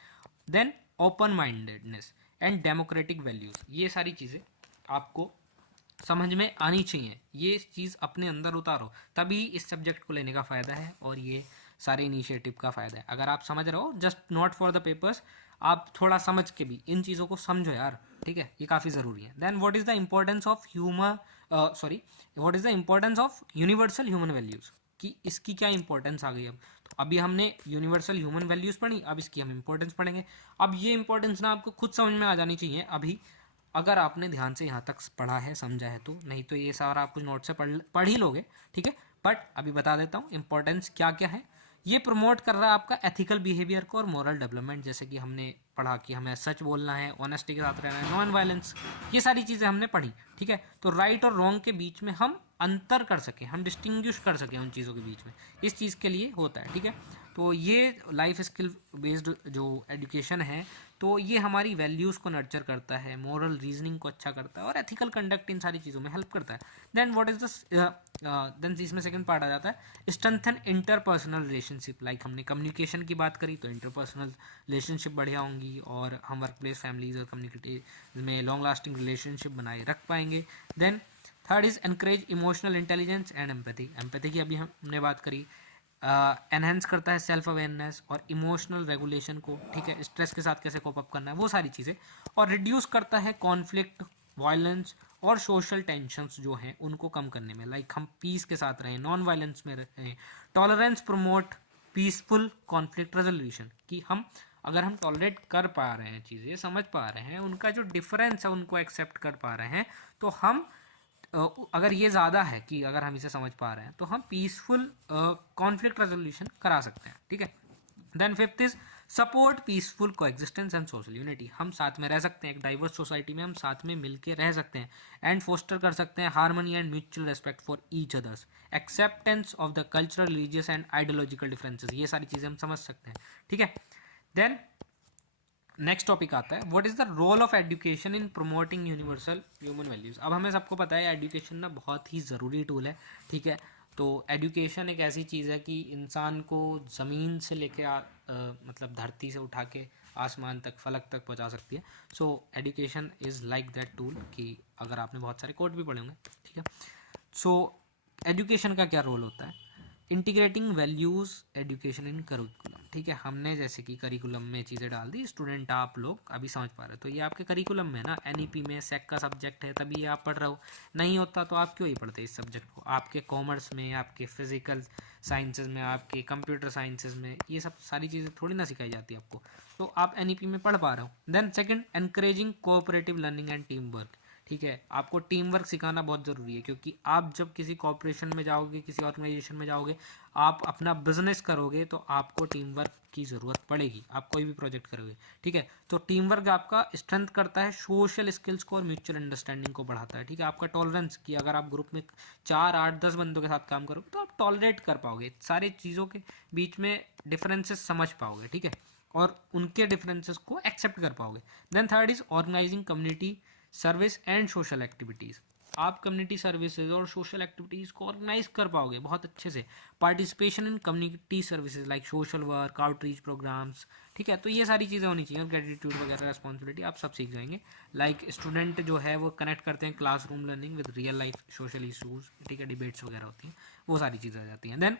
Then open mindedness and democratic values, ये सारी चीज़ें आपको समझ में आनी चाहिए, ये चीज़ अपने अंदर उतारो, तभी इस सब्जेक्ट को लेने का फ़ायदा है और ये सारे इनिशिएटिव का फ़ायदा है। अगर आप समझ रहे हो, just not for the papers, आप थोड़ा समझ के भी इन चीज़ों को समझो यार, ठीक है, ये काफ़ी ज़रूरी है। Then what is the importance of what is the importance of universal human values, कि इसकी क्या इंपॉर्टेंस आ गई अब। तो अभी हमने यूनिवर्सल ह्यूमन वैल्यूज़ पढ़ी, अब इसकी हम इंपॉर्टेंस पढ़ेंगे। अब ये इंपॉर्टेंस ना आपको खुद समझ में आ जानी चाहिए अभी, अगर आपने ध्यान से यहाँ तक पढ़ा है, समझा है, तो नहीं तो ये सारा आप कुछ नोट से पढ़ ही लोगे, ठीक है। बट अभी बता देता हूँ इंपॉर्टेंस क्या क्या है। ये प्रमोट कर रहा है आपका एथिकल बिहेवियर को और मॉरल डेवलपमेंट, जैसे कि हमने पढ़ा कि हमें सच बोलना है, ऑनेस्टी के साथ रहना है, नॉन वायलेंस, ये सारी चीज़ें हमने पढ़ी, ठीक है। तो राइट और रॉन्ग के बीच में हम अंतर कर सकें, हम डिस्टिंग्विश कर सकें उन चीज़ों के बीच में, इस चीज़ के लिए होता है, ठीक है। तो ये लाइफ स्किल बेस्ड जो एजुकेशन है, तो ये हमारी वैल्यूज़ को नर्चर करता है, मॉरल रीजनिंग को अच्छा करता है और एथिकल कंडक्ट इन सारी चीज़ों में हेल्प करता है। Then what is this, then इसमें सेकंड पार्ट आ जाता है स्ट्रेंथन इंटरपर्सनल रिलेशनशिप। लाइक हमने कम्युनिकेशन की बात करी तो इंटरपर्सनल रिलेशनशिप बढ़िया होंगी और हम वर्क प्लेस, फैमिलीज और कम्युनिटी में लॉन्ग लास्टिंग रिलेशनशिप बनाए रख पाएंगे। Then third is encourage emotional intelligence and empathy. Empathy की अभी हमने बात करी। एनहेंस करता है सेल्फ अवेयरनेस और इमोशनल रेगुलेशन को, ठीक है, स्ट्रेस के साथ कैसे कोप अप करना है वो सारी चीज़ें। और रिड्यूस करता है कॉन्फ्लिक्ट, वायलेंस और सोशल टेंशन्स जो हैं उनको कम करने में। लाइक हम पीस के साथ रहें, नॉन वायलेंस में रहें। Tolerance promote peaceful conflict resolution, कि हम अगर हम टॉलरेट कर पा रहे हैं, चीज़ें समझ पा रहे हैं, उनका जो डिफरेंस है उनको एक्सेप्ट कर पा रहे हैं, तो हम अगर ये ज़्यादा है कि अगर हम इसे समझ पा रहे हैं तो हम पीसफुल कॉन्फ्लिक्ट रेजोल्यूशन करा सकते हैं, ठीक है। Then fifth is support peaceful coexistence and social unity. हम साथ में रह सकते हैं, एक डाइवर्स सोसाइटी में हम साथ में मिलके रह सकते हैं एंड फोस्टर कर सकते हैं harmony and mutual respect for each others, acceptance of the cultural, religious and ideological differences, ये सारी चीज़ें हम समझ सकते हैं, ठीक है। देन नेक्स्ट टॉपिक आता है what is the role of education in promoting universal human values. अब हमें सबको पता है एजुकेशन ना बहुत ही ज़रूरी टूल है, ठीक है। तो एजुकेशन एक ऐसी चीज़ है कि इंसान को ज़मीन से लेके मतलब धरती से उठा के आसमान तक, फलक तक पहुंचा सकती है। So education is like that tool, कि अगर आपने बहुत सारे कोट भी पढ़े होंगे, ठीक है। सो एजुकेशन का क्या रोल होता है, integrating values education in curriculum, ठीक है। हमने जैसे कि करिकुलम में चीज़ें डाल दी, स्टूडेंट आप लोग अभी समझ पा रहे हो, तो ये आपके करिकुलम में ना, एनईपी में सेक का सब्जेक्ट है तभी ये आप पढ़ रहे हो, नहीं होता तो आप क्यों ही पढ़ते इस सब्जेक्ट को। आपके कॉमर्स में, आपके फिजिकल साइंसेज में, आपके कंप्यूटर साइंसेज में ये सब सारी चीज़ें थोड़ी ना सिखाई जाती है आपको, तो आप एनईपी में पढ़ पा रहे हो। Then second, encouraging cooperative learning and team work, ठीक है। आपको टीम वर्क सिखाना बहुत ज़रूरी है, क्योंकि आप जब किसी कॉर्पोरेशन में जाओगे, किसी ऑर्गेनाइजेशन में जाओगे, आप अपना बिजनेस करोगे तो आपको टीम वर्क की ज़रूरत पड़ेगी, आप कोई भी प्रोजेक्ट करोगे, ठीक है। तो टीम वर्क आपका स्ट्रेंथ करता है, सोशल स्किल्स को और म्यूचुअल अंडरस्टैंडिंग को बढ़ाता है, ठीक है। आपका टॉलरेंस, कि अगर आप ग्रुप में 4, 8, 10 बंदों के साथ काम करोगे तो आप टॉलरेट कर पाओगे, सारी चीज़ों के बीच में डिफरेंसेस समझ पाओगे, ठीक है, और उनके डिफरेंसेस को एक्सेप्ट कर पाओगे। Then third is organising community service and social activities. आप कम्युनिटी सर्विसेज और सोशल एक्टिविटीज़ को ऑर्गेनाइज कर पाओगे बहुत अच्छे से। Participation in community services like social work, outreach programmes, ठीक है। तो ये सारी चीज़ें होनी चाहिए, और ग्रेटिट्यूड वगैरह, रेस्पॉन्सिबिलिटी आप सब सीख जाएंगे। लाइक स्टूडेंट जो है वो कनेक्ट करते हैं classroom learning with real life social issues, ठीक है, डिबेट्स वगैरह होती हैं, वो सारी चीज़ें आ जाती हैं। Then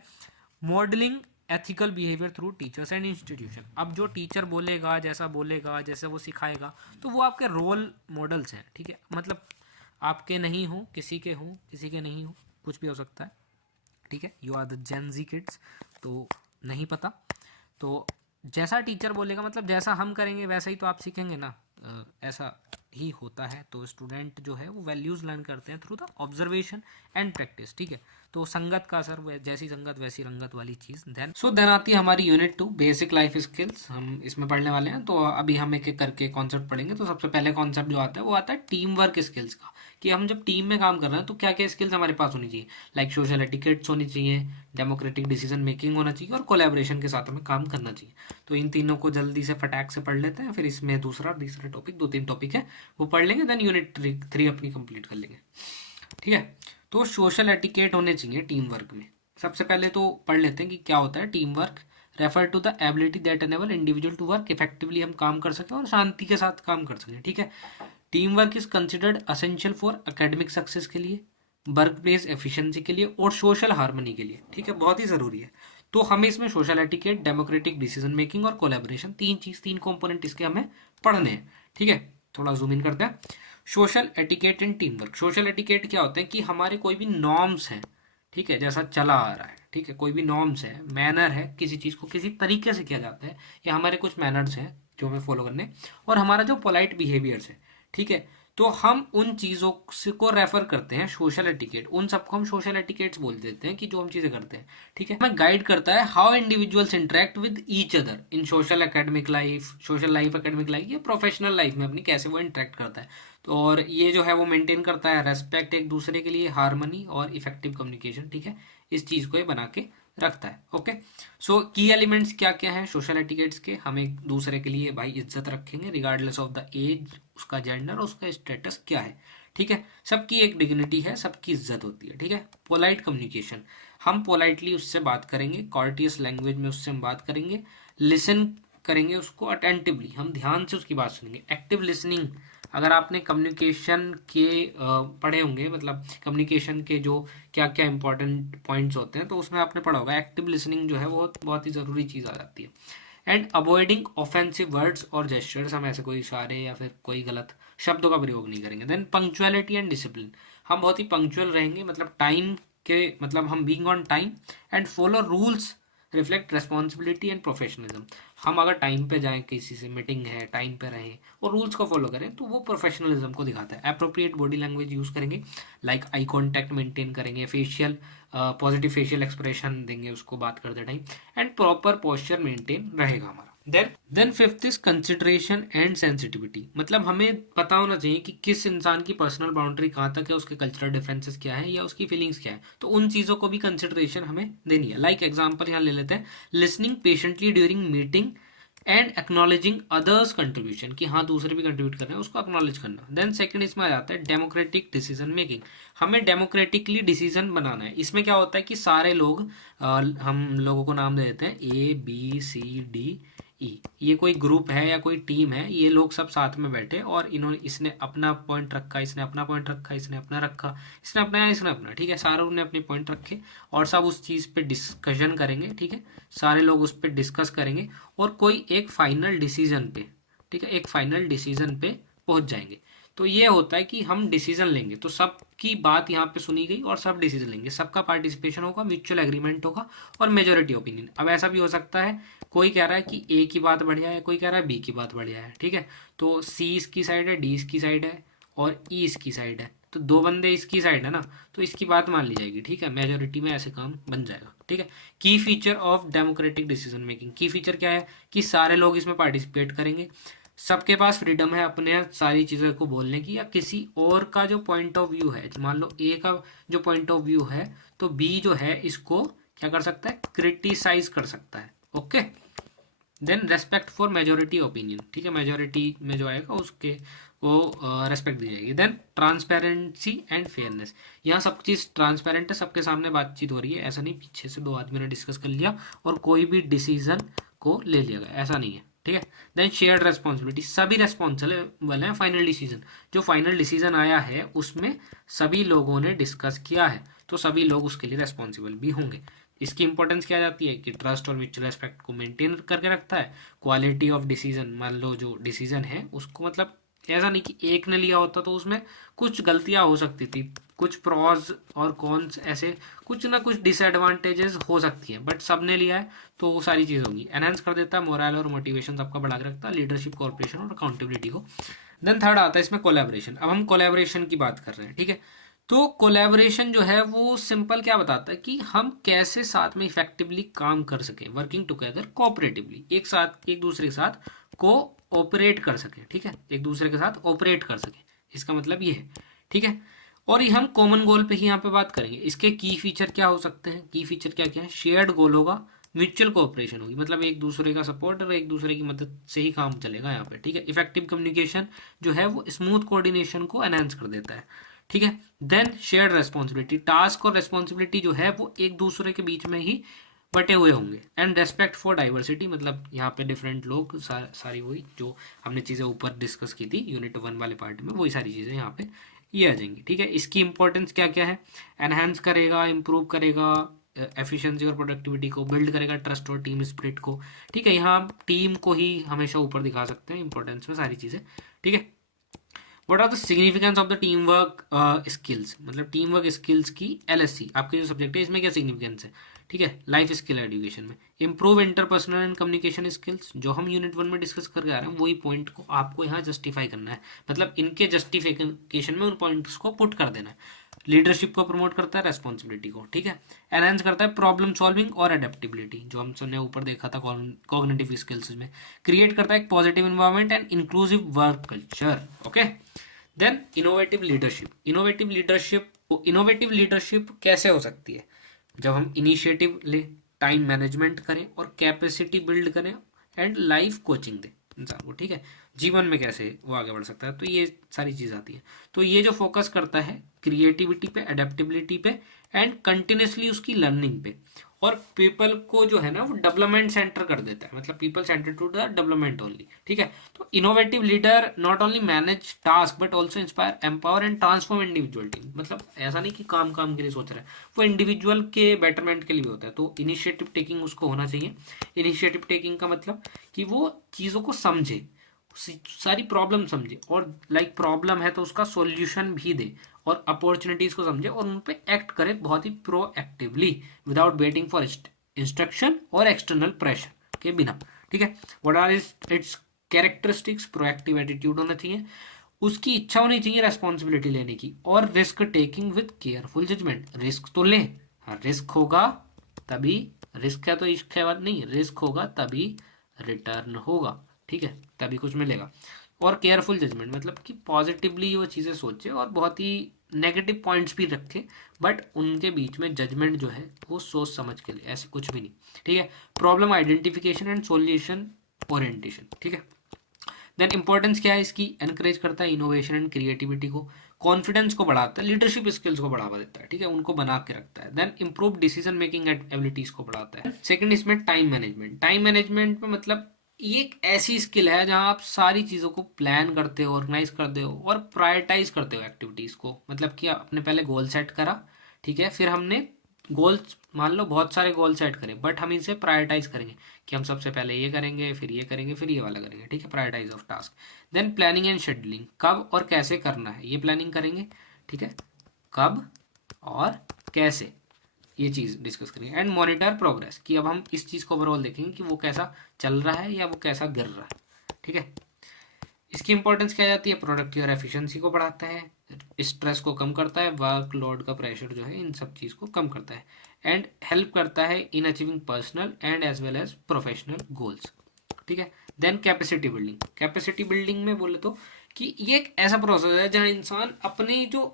modelling ethical behaviour through teachers and institution. अब जो टीचर बोलेगा, जैसा बोलेगा, जैसे वो सिखाएगा, तो वो आपके रोल मॉडल्स हैं, ठीक है। मतलब आपके नहीं हो, किसी के हो, किसी के नहीं हो, कुछ भी हो सकता है, ठीक है। You are the Gen Z kids, तो नहीं पता, तो जैसा टीचर बोलेगा, मतलब जैसा हम करेंगे वैसा ही तो आप सीखेंगे ना, ऐसा ही होता है। तो स्टूडेंट जो है वो वैल्यूज़ लर्न करते हैं through the observation and practice, ठीक है। तो संगत का असर, जैसी संगत वैसी रंगत वाली चीज़। देन आती है हमारी यूनिट 2 बेसिक लाइफ स्किल्स, हम इसमें पढ़ने वाले हैं। तो अभी हम एक एक करके कॉन्सेप्ट पढ़ेंगे। तो सबसे पहले कॉन्सेप्ट जो आता है वो आता है टीम वर्क स्किल्स का, कि हम जब टीम में काम कर रहे हैं तो क्या क्या स्किल्स हमारे पास होनी चाहिए। लाइक सोशल एटिकेट्स होनी चाहिए, डेमोक्रेटिक डिसीजन मेकिंग होना चाहिए, और कोलैबोरेशन के साथ हमें काम करना चाहिए। तो इन तीनों को जल्दी से फटाक से पढ़ लेते हैं, फिर इसमें दूसरा तीसरा टॉपिक, 2-3 टॉपिक है वो पढ़ लेंगे। देन यूनिट 3 अपनी कंप्लीट कर लेंगे, ठीक है। तो सोशल एटिकेट होने चाहिए टीम वर्क में। सबसे पहले तो पढ़ लेते हैं कि क्या होता है teamwork. Refer to the ability that enable individual to work effectively, हम काम कर सकें और शांति के साथ काम कर सकें, ठीक है। Team work is considered essential for academic success के लिए, वर्क प्लेस एफिशिएंसी के लिए और सोशल हार्मनी के लिए, ठीक है, बहुत ही ज़रूरी है। तो हमें इसमें social etiquette, democratic decision making और कोलैबोरेशन, 3 कंपोनेंट इसके हमें पढ़ने हैं, ठीक है। थोड़ा जूम इन करते हैं। Social etiquette and team work. Social etiquette क्या होते हैं कि हमारे कोई भी नॉर्म्स हैं, ठीक है, जैसा चला आ रहा है, ठीक है, कोई भी नॉर्म्स है, मैनर है, किसी चीज़ को किसी तरीके से किया जाता है, या हमारे कुछ मैनर्स हैं जो हमें फॉलो करने, और हमारा जो पोलाइट बिहेवियर्स है, ठीक है। तो हम उन चीज़ों को रेफर करते हैं सोशल एटिकेट, उन सबको हम सोशल एटिकेट्स बोल देते हैं कि जो हम चीज़ें करते हैं, ठीक है। हमें गाइड करता है how individuals interact with each other in social academic life, social life, academic life या प्रोफेशनल लाइफ में अपनी कैसे वो इंटरेक्ट करता है। तो और ये जो है वो मेंटेन करता है रेस्पेक्ट एक दूसरे के लिए, हार्मनी और इफेक्टिव कम्युनिकेशन, ठीक है। इस चीज़ को ये बना के रखता है। ओके, सो की एलिमेंट्स क्या क्या हैं सोशल एटिकेट्स के। हम एक दूसरे के लिए भाई इज्जत रखेंगे रिगार्डलेस ऑफ द एज, उसका जेंडर, उसका स्टेटस क्या है, ठीक है। सबकी एक डिग्निटी है, सबकी इज्जत होती है, ठीक है। पोलाइट कम्युनिकेशन, हम पोलाइटली उससे बात करेंगे, कॉर्टियस लैंग्वेज में उससे हम बात करेंगे, लिसन करेंगे उसको अटेंटिवली, हम ध्यान से उसकी बात सुनेंगे। एक्टिव लिसनिंग, अगर आपने कम्युनिकेशन के पढ़े होंगे, मतलब कम्युनिकेशन के जो क्या क्या इंपॉर्टेंट पॉइंट्स होते हैं तो उसमें आपने पढ़ा होगा, एक्टिव लिसनिंग जो है वो बहुत ही ज़रूरी चीज़ आ जाती है। एंड अवॉइडिंग ऑफेंसिव वर्ड्स और जेस्चर्स, हम ऐसे कोई इशारे या फिर कोई गलत शब्दों का प्रयोग नहीं करेंगे। देन पंक्चुअलिटी एंड डिसिप्लिन, हम बहुत ही पंक्चुअल रहेंगे, मतलब टाइम के, मतलब हम being on time and follow rules reflect responsibility and professionalism, हम अगर टाइम पे जाएं, किसी से मीटिंग है टाइम पे रहें और रूल्स को फॉलो करें तो वो प्रोफेशनलिज्म को दिखाता है। अप्रोप्रिएट बॉडी लैंग्वेज यूज़ करेंगे, लाइक आई कॉन्टैक्ट मेंटेन करेंगे, फेशियल पॉजिटिव फेशियल एक्सप्रेशन देंगे उसको बात करते time, and proper posture maintain रहेगा हमारा। Then fifth is consideration and sensitivity, मतलब हमें पता होना चाहिए कि किस इंसान की पर्सनल बाउंड्री कहाँ तक है, उसके कल्चरल डिफरेंसेस क्या है या उसकी फीलिंग्स क्या है, तो उन चीज़ों को भी कंसिडरेशन हमें देनी है। लाइक एग्जांपल यहाँ ले लेते हैं, listening patiently during meeting and acknowledging others contribution, कि हाँ दूसरे भी कंट्रीब्यूट कर रहे हैं उसको एक्नॉलेज करना। देन सेकंड इसमें आ जाता है डेमोक्रेटिक डिसीजन मेकिंग, हमें डेमोक्रेटिकली डिसीजन बनाना है। इसमें क्या होता है कि सारे लोग हम लोगों को नाम दे देते हैं ABCDE, ये कोई ग्रुप है या कोई टीम है, ये लोग सब साथ में बैठे और इन्होंने, इसने अपना पॉइंट रखा, इसने अपना पॉइंट रखा, इसने अपना रखा, इसने अपना, इसने अपना, ठीक है। सारों ने अपने पॉइंट रखे और सब उस चीज़ पे डिस्कशन करेंगे, ठीक है। सारे लोग उस पर डिस्कस करेंगे और कोई एक फाइनल डिसीजन पे, ठीक है, एक फाइनल डिसीजन पे पहुंच जाएंगे। तो ये होता है कि हम डिसीजन लेंगे तो सबकी बात यहाँ पे सुनी गई और सब डिसीजन लेंगे, सबका पार्टिसिपेशन होगा, म्यूचुअल एग्रीमेंट होगा और मेजोरिटी ओपिनियन। अब ऐसा भी हो सकता है कोई कह रहा है कि ए की बात बढ़िया है, कोई कह रहा है बी की बात बढ़िया है, ठीक है। तो सी इसकी साइड है, डी इसकी साइड है और ई इसकी साइड है, तो दो बंदे इसकी साइड है ना, तो इसकी बात मान ली जाएगी, ठीक है। मेजोरिटी में ऐसे काम बन जाएगा, ठीक है। की feature of democratic decision making, की फीचर क्या है कि सारे लोग इसमें पार्टिसिपेट करेंगे, सबके पास फ्रीडम है अपने सारी चीज़ों को बोलने की, या किसी और का जो पॉइंट ऑफ व्यू है, मान लो ए का जो पॉइंट ऑफ व्यू है तो बी जो है इसको क्या कर सकता है, क्रिटिसाइज कर सकता है। Okay, then respect for majority opinion, ठीक है, मेजोरिटी में जो आएगा उसके वो रेस्पेक्ट दी जाएगी। देन ट्रांसपेरेंसी एंड फेयरनेस, यहाँ सब चीज़ ट्रांसपेरेंट है, सबके सामने बातचीत हो रही है, ऐसा नहीं पीछे से दो आदमी ने डिस्कस कर लिया और कोई भी डिसीजन को ले लिया गया, ऐसा नहीं है, ठीक है। देन शेयर्ड रेस्पॉन्सिबिलिटी, सभी रेस्पॉन्सिबल हैं फाइनल डिसीजन, जो फाइनल डिसीजन आया है उसमें सभी लोगों ने डिस्कस किया है तो सभी लोग उसके लिए रेस्पॉन्सिबल भी होंगे। इसकी इंपॉर्टेंस क्या जाती है कि ट्रस्ट और म्यूचुअल रेस्पेक्ट को मेंटेन करके रखता है। क्वालिटी ऑफ डिसीजन, मान लो जो डिसीजन है उसको, मतलब ऐसा नहीं कि एक ने लिया होता तो उसमें कुछ गलतियां हो सकती थी, कुछ प्रॉज और कॉन्स, ऐसे कुछ ना कुछ डिसएडवांटेजेस हो सकती हैं, बट सबने लिया है तो वो सारी चीज़ होगी। एनहांस कर देता है मोरल और मोटिवेशन सबका बढ़ा के रखता है, लीडरशिप, कॉर्पोरेशन और अकाउंटेबिलिटी को। देन थर्ड आता है इसमें कोलैबोरेशन, अब हम कोलैबोरेशन की बात कर रहे हैं, ठीक है। तो कोलैबोरेशन जो है वो सिंपल क्या बताता है कि हम कैसे साथ में इफेक्टिवली काम कर सकें, वर्किंग टुगेदर कोऑपरेटिवली, एक साथ एक दूसरे के साथ कोऑपरेट कर सकें, ठीक है, एक दूसरे के साथ ऑपरेट कर सकें, इसका मतलब ये है, ठीक है। और ये हम कॉमन गोल पे ही यहाँ पे बात करेंगे। इसके की फीचर क्या हो सकते हैं, की फीचर क्या क्या है, शेयर्ड गोल होगा, म्यूचुअल कोऑपरेशन होगी, मतलब एक दूसरे का सपोर्ट और एक दूसरे की मदद से ही काम चलेगा यहाँ पे, ठीक है। इफेक्टिव कम्युनिकेशन जो है वो स्मूथ कोऑर्डिनेशन को एनहांस कर देता है, ठीक है। देन शेयर्ड रेस्पॉन्सिबिलिटी, टास्क और रेस्पॉन्सिबिलिटी जो है वो एक दूसरे के बीच में ही बटे हुए होंगे। एंड रेस्पेक्ट फॉर डाइवर्सिटी, मतलब यहाँ पे डिफरेंट लोग, सारी वही जो हमने चीज़ें ऊपर डिस्कस की थी यूनिट 1 वाले पार्ट में, वही सारी चीज़ें यहाँ पे ये आ जाएंगी, ठीक है। इसकी इंपॉर्टेंस क्या क्या है, एनहांस करेगा, इम्प्रूव करेगा एफिशिएंसी और प्रोडक्टिविटी को, बिल्ड करेगा ट्रस्ट और टीम स्पिरिट को, ठीक है। यहाँ टीम को ही हमेशा ऊपर दिखा सकते हैं इंपॉर्टेंस में सारी चीज़ें, ठीक है। What are the significance of the teamwork skills, मतलब टीम वर्क स्किल्स की LSC आपके जो सब्जेक्ट है इसमें क्या सिग्निफिकेंस है, ठीक है। लाइफ स्किल एजुकेशन में improve interpersonal and communication skills, जो हम यूनिट 1 में डिस्कस करके आ रहे हैं वही पॉइंट को आपको यहाँ जस्टिफाई करना है, मतलब इनके जस्टिफिकेशन में उन पॉइंट्स को पुट कर देना है। लीडरशिप को प्रमोट करता है, रेस्पॉन्सिबिलिटी को, ठीक है। एनहांस करता है प्रॉब्लम सॉल्विंग और अडेप्टेबिलिटी, जो हम सबने ऊपर देखा था कॉग्निटिव स्किल्स में। क्रिएट करता है एक positive environment and inclusive work culture, okay. Then innovative leadership, innovative leadership कैसे हो सकती है, जब हम इनिशिएटिव ले, टाइम मैनेजमेंट करें और कैपेसिटी बिल्ड करें एंड लाइफ कोचिंग दें इंसान को, ठीक है। जीवन में कैसे वो आगे बढ़ सकता है, तो ये सारी चीज़ आती है। तो ये जो फोकस करता है क्रिएटिविटी पे, अडेप्टेबिलिटी पे एंड कंटिन्यूसली उसकी लर्निंग पे, और पीपल को जो है ना वो डेवलपमेंट सेंटर कर देता है, मतलब people centre to the development only, ठीक है। तो innovative leader not only manage task but also inspire, empower and transform individual team, मतलब ऐसा नहीं कि काम काम के लिए सोच रहा है, वो इंडिविजुअल के बेटरमेंट के लिए भी होता है। तो इनिशिएटिव टेकिंग उसको होना चाहिए। इनिशिएटिव टेकिंग का मतलब कि वो चीज़ों को समझे, सारी प्रॉब्लम समझे, और लाइक प्रॉब्लम है तो उसका सॉल्यूशन भी दे, और अपॉर्चुनिटीज को समझे और उन पे एक्ट करे बहुत ही proactively without waiting for instruction और एक्सटर्नल प्रेशर के बिना, ठीक है। What are its characteristics, proactive attitude होना चाहिए, उसकी इच्छा होनी चाहिए रेस्पॉन्सिबिलिटी लेने की, और risk taking with careful judgement, risk तो ले, हाँ रिस्क होगा तभी, रिस्क है तो इश्क है बात नहीं, रिस्क होगा तभी रिटर्न होगा, ठीक है, तभी कुछ मिलेगा। और केयरफुल जजमेंट मतलब कि पॉजिटिवली वो चीज़ें सोचे और बहुत ही नेगेटिव पॉइंट्स भी रखे, बट उनके बीच में जजमेंट जो है वो सोच समझ के लिए, ऐसे कुछ भी नहीं, ठीक है। Problem identification and solution orientation, ठीक है। देन इंपॉर्टेंस क्या है इसकी, एनकरेज करता है इनोवेशन एंड क्रिएटिविटी को, कॉन्फिडेंस को बढ़ाता है, लीडरशिप स्किल्स को बढ़ावा देता है, ठीक है, उनको बना के रखता है। Then improve decision making abilities को बढ़ाता है। सेकंड इसमें टाइम मैनेजमेंट, टाइम मैनेजमेंट में मतलब ये एक ऐसी स्किल है जहां आप सारी चीज़ों को प्लान करते हो, ऑर्गेनाइज करते हो और प्रायोरिटाइज करते हो एक्टिविटीज़ को, मतलब कि आपने पहले गोल सेट करा, ठीक है, फिर हमने गोल्स मान लो बहुत सारे गोल सेट करें, बट हम इसे प्रायोरिटाइज करेंगे कि हम सबसे पहले ये करेंगे, फिर ये करेंगे, फिर ये वाला करेंगे, ठीक है, prioritise of task. Then planning and scheduling, कब और कैसे करना है ये प्लानिंग करेंगे, ठीक है, कब और कैसे ये चीज़ डिस्कस करेंगे। एंड मॉनिटर प्रोग्रेस, कि अब हम इस चीज़ को ओवरऑल देखेंगे कि वो कैसा चल रहा है या वो कैसा गिर रहा है, ठीक है। इसकी इंपॉर्टेंस क्या जाती है, प्रोडक्टिव और एफिशिएंसी को बढ़ाता है, स्ट्रेस को कम करता है, वर्कलोड का प्रेशर जो है इन सब चीज़ को कम करता है, एंड हेल्प करता है in achieving personal and as well as professional goals, ठीक है। Then capacity building, capacity building में बोले तो कि ये एक ऐसा प्रोसेस है जहाँ इंसान अपनी जो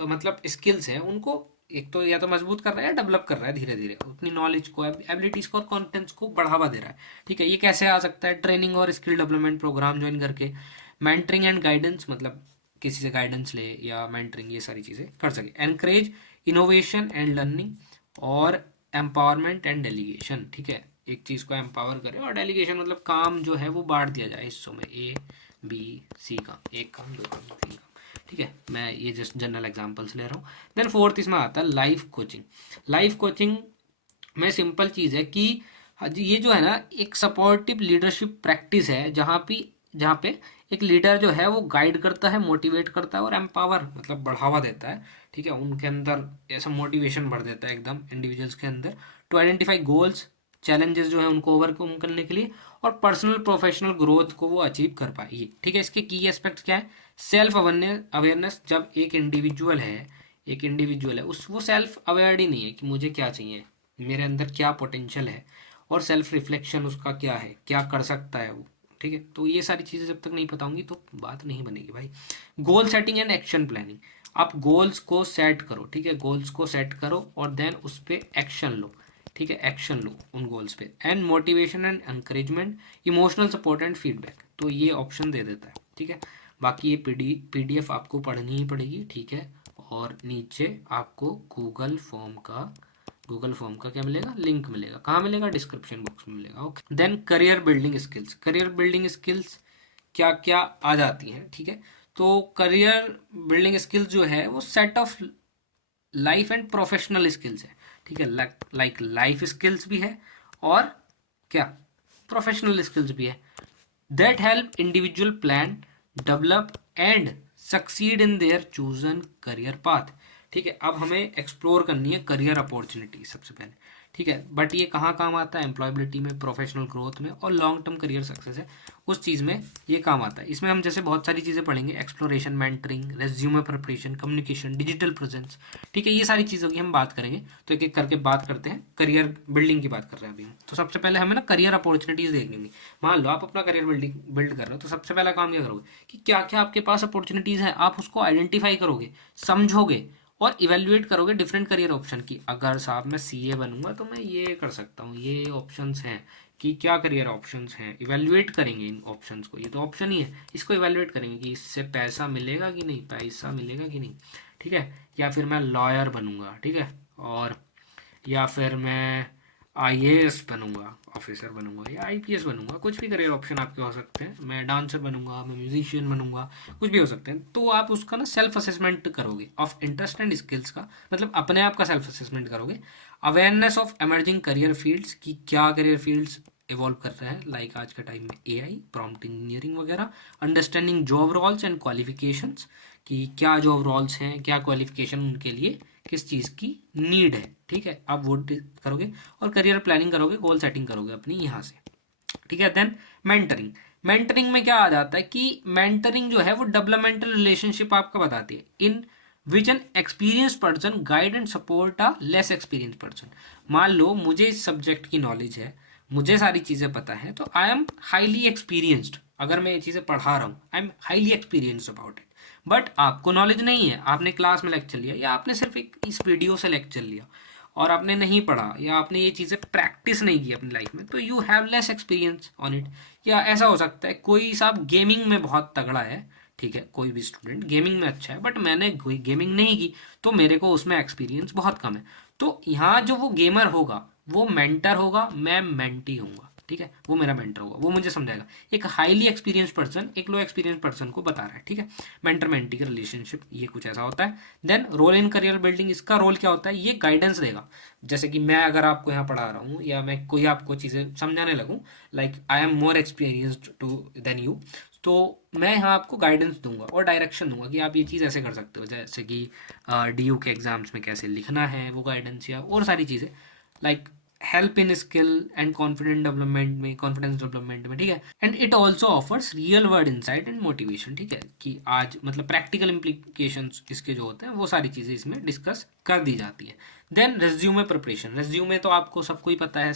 मतलब स्किल्स हैं उनको एक तो या तो मजबूत कर रहा है या डेवलप कर रहा है, धीरे धीरे अपनी नॉलेज को, एबिलिटीज को और कॉन्फिडेंस को बढ़ावा दे रहा है, ठीक है। ये कैसे आ सकता है, ट्रेनिंग और स्किल डेवलपमेंट प्रोग्राम ज्वाइन करके, मेंटरिंग एंड गाइडेंस, मतलब किसी से गाइडेंस ले या मेंटरिंग, ये सारी चीज़ें कर सके। एनकरेज इनोवेशन एंड लर्निंग और एम्पावरमेंट एंड डेलीगेशन, ठीक है, एक चीज़ को एम्पावर करे, और डेलीगेशन मतलब काम जो है वो बांट दिया जाए हिस्सों में, A B C काम, एक काम, दो काम, तीन काम, ठीक है। मैं ये जस्ट जनरल एग्जांपल्स ले रहा हूँ। देन फोर्थ इसमें आता है लाइफ कोचिंग। लाइफ कोचिंग में सिंपल चीज़ है कि ये जो है ना एक सपोर्टिव लीडरशिप प्रैक्टिस है जहाँ पे एक लीडर जो है वो गाइड करता है, मोटिवेट करता है और एम्पावर मतलब बढ़ावा देता है, ठीक है, उनके अंदर ऐसा मोटिवेशन भर देता है एकदम इंडिविजुअल्स के अंदर, टू आइडेंटिफाई गोल्स, चैलेंजेस जो है उनको ओवरकम करने के लिए, और पर्सनल प्रोफेशनल ग्रोथ को वो अचीव कर पाएगी, ठीक है। इसके की एस्पेक्ट्स क्या है, सेल्फ अवेयरनेस, जब एक इंडिविजुअल है उस वो सेल्फ अवेयर ही नहीं है कि मुझे क्या चाहिए, मेरे अंदर क्या पोटेंशियल है, और सेल्फ रिफ्लेक्शन उसका क्या है, क्या कर सकता है वो, ठीक है। तो ये सारी चीज़ें जब तक नहीं पता होंगी तो बात नहीं बनेगी भाई। Goal setting and action planning, आप गोल्स को सेट करो, ठीक है, गोल्स को सेट करो और देन उस पर एक्शन लो, ठीक है, एक्शन लो उन गोल्स पे। And motivation and encouragement, emotional support and feedback, तो ये ऑप्शन दे देता है, ठीक है। बाकी ये PDF आपको पढ़नी ही पड़ेगी, ठीक है, और नीचे आपको गूगल फॉर्म का क्या मिलेगा, लिंक मिलेगा, कहाँ मिलेगा, डिस्क्रिप्शन बॉक्स में मिलेगा, okay. Then career building skills, career building skills क्या क्या आ जाती हैं, ठीक है। तो करियर बिल्डिंग स्किल्स जो है वो set of life and professional skills है, ठीक है, लाइक लाइफ स्किल्स भी है और क्या प्रोफेशनल स्किल्स भी है, that help individual plan, develop and succeed in their chosen career path. ठीक है, अब हमें एक्सप्लोर करनी है करियर अपॉर्चुनिटी सबसे पहले। ठीक है, बट ये कहाँ काम आता है? एम्प्लॉयबिलिटी में, प्रोफेशनल ग्रोथ में और लॉन्ग टर्म करियर सक्सेस है उस चीज़ में ये काम आता है। इसमें हम जैसे बहुत सारी चीज़ें पढ़ेंगे, exploration, mentoring, resume preparation, communication, digital presence. ठीक है, ये सारी चीज़ों की हम बात करेंगे। तो एक एक करके बात करते हैं। करियर बिल्डिंग की बात कर रहे हैं अभी हम। तो सबसे पहले हमें ना करियर अपॉर्चुनिटीज़ देखनी होंगी। मान लो आप अपना करियर बिल्ड कर रहे हो, तो सबसे पहला काम क्या करोगे कि क्या क्या आपके पास अपॉर्चुनिटीज़ हैं, आप उसको आइडेंटिफाई करोगे, समझोगे और इवेल्युएट करोगे डिफरेंट करियर ऑप्शन की। अगर साहब मैं सीए बनूंगा तो मैं ये कर सकता हूँ, ये ऑप्शंस हैं कि क्या करियर ऑप्शंस हैं। इवेल्युएट करेंगे इन ऑप्शंस को, ये तो ऑप्शन ही है, इसको इवेल्युएट करेंगे कि इससे पैसा मिलेगा कि नहीं, पैसा मिलेगा कि नहीं। ठीक है, या फिर मैं लॉयर बनूंगा, ठीक है, और या फिर मैं आईएएस बनूंगा, ऑफिसर बनूंगा, या आईपीएस बनूंगा। कुछ भी करियर ऑप्शन आपके हो सकते हैं। मैं डांसर बनूंगा, मैं म्यूजिशियन बनूंगा, कुछ भी हो सकते हैं। तो आप उसका ना सेल्फ असेसमेंट करोगे ऑफ इंटरेस्ट एंड स्किल्स का, मतलब अपने आप का सेल्फ असेसमेंट करोगे। Awareness of emerging career fields की क्या करियर फील्ड्स इवॉल्व कर रहे हैं, लाइक आज के टाइम में एआई, प्रॉम्प्ट इंजीनियरिंग वगैरह। Understanding job roles and qualifications कि क्या जॉब रोल्स हैं, क्या क्वालिफिकेशन उनके लिए, किस चीज़ की नीड है। ठीक है, आप वो करोगे और करियर प्लानिंग करोगे, गोल सेटिंग करोगे अपनी यहाँ से। ठीक है, देन मेंटरिंग। मेंटरिंग में क्या आ जाता है कि मेंटरिंग जो है वो डेवलपमेंटल रिलेशनशिप आपका बताती है, in which an experience person guide and support a less experience person. मान लो मुझे इस सब्जेक्ट की नॉलेज है, मुझे सारी चीज़ें पता है, तो आई एम हाईली एक्सपीरियंस्ड। अगर मैं ये चीज़ें पढ़ा रहा हूँ, I am highly experienced about it. But आपको नॉलेज नहीं है, आपने क्लास में लेक्चर लिया या आपने सिर्फ एक इस वीडियो से लेक्चर लिया और आपने नहीं पढ़ा या आपने ये चीज़ें प्रैक्टिस नहीं की अपनी लाइफ में, तो you have less experience on it. या ऐसा हो सकता है कोई साहब गेमिंग में बहुत तगड़ा है, ठीक है, कोई भी स्टूडेंट गेमिंग में अच्छा है, बट मैंने कोई गेमिंग नहीं की, तो मेरे को उसमें एक्सपीरियंस बहुत कम है। तो यहाँ जो वो गेमर होगा वो मेंटर होगा, मैं मेंटी होऊंगा। ठीक है, वो मेरा मेंटर होगा, वो मुझे समझाएगा। एक हाईली एक्सपीरियंस पर्सन एक लो एक्सपीरियंस पर्सन को बता रहा है। ठीक है, मेंटर मेंटी का रिलेशनशिप ये कुछ ऐसा होता है। Then role in career building, इसका रोल क्या होता है? ये गाइडेंस देगा। जैसे कि मैं अगर आपको यहाँ पढ़ा रहा हूँ या मैं कोई आपको चीज़ें समझाने लगूँ, like I am more experienced to than you, तो मैं यहाँ आपको गाइडेंस दूंगा और डायरेक्शन दूंगा कि आप ये चीज़ ऐसे कर सकते हो। जैसे कि डीयू के एग्जाम्स में कैसे लिखना है वो गाइडेंस, या और सारी चीज़ें, like help in skill and confidence development में। ठीक है, and it also offers real world insight and motivation. ठीक है, कि आज मतलब प्रैक्टिकल इम्प्लीकेशंस इसके जो होते हैं वो सारी चीज़ें इसमें डिस्कस कर दी जाती है। Then resume preparation. रेज्यूमे तो आपको सबको ही पता है,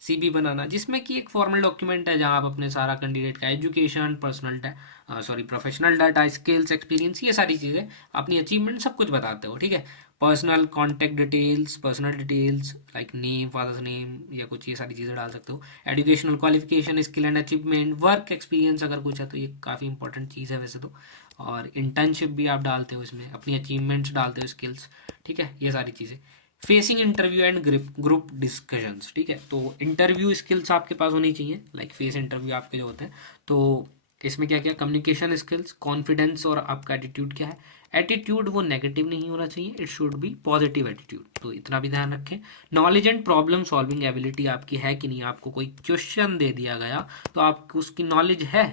सीबी बनाना, जिसमें कि एक फॉर्मल डॉक्यूमेंट है जहां आप अपने सारा कैंडिडेट का education, professional data, skills, experience, ये सारी चीज़ें, अपनी अचीवमेंट सब कुछ बताते हो। ठीक है, personal contact details, personal details like name, father's name या कुछ, ये सारी चीज़ें डाल सकते हो। Educational qualification, skill and achievement, work experience अगर कुछ है तो ये काफ़ी इंपॉर्टेंट चीज़ है वैसे तो। और इंटर्नशिप भी आप डालते हो इसमें, अपनी अचीवमेंट्स डालते हो, स्किल्स। ठीक है, ये सारी चीज़ें। Facing interview and group discussions. ठीक है, तो इंटरव्यू स्किल्स आपके पास होनी चाहिए, लाइक फेस इंटरव्यू आपके जो होते हैं। तो इसमें क्या क्या? कम्युनिकेशन स्किल्स, कॉन्फिडेंस और आपका एटीट्यूड क्या है। एटीट्यूड वो नेगेटिव नहीं होना चाहिए, it should be positive attitude, तो इतना भी ध्यान रखें। Knowledge and problem solving ability आपकी है कि नहीं, आपको कोई क्वेश्चन दे दिया गया तो आपको उसकी नॉलेज है,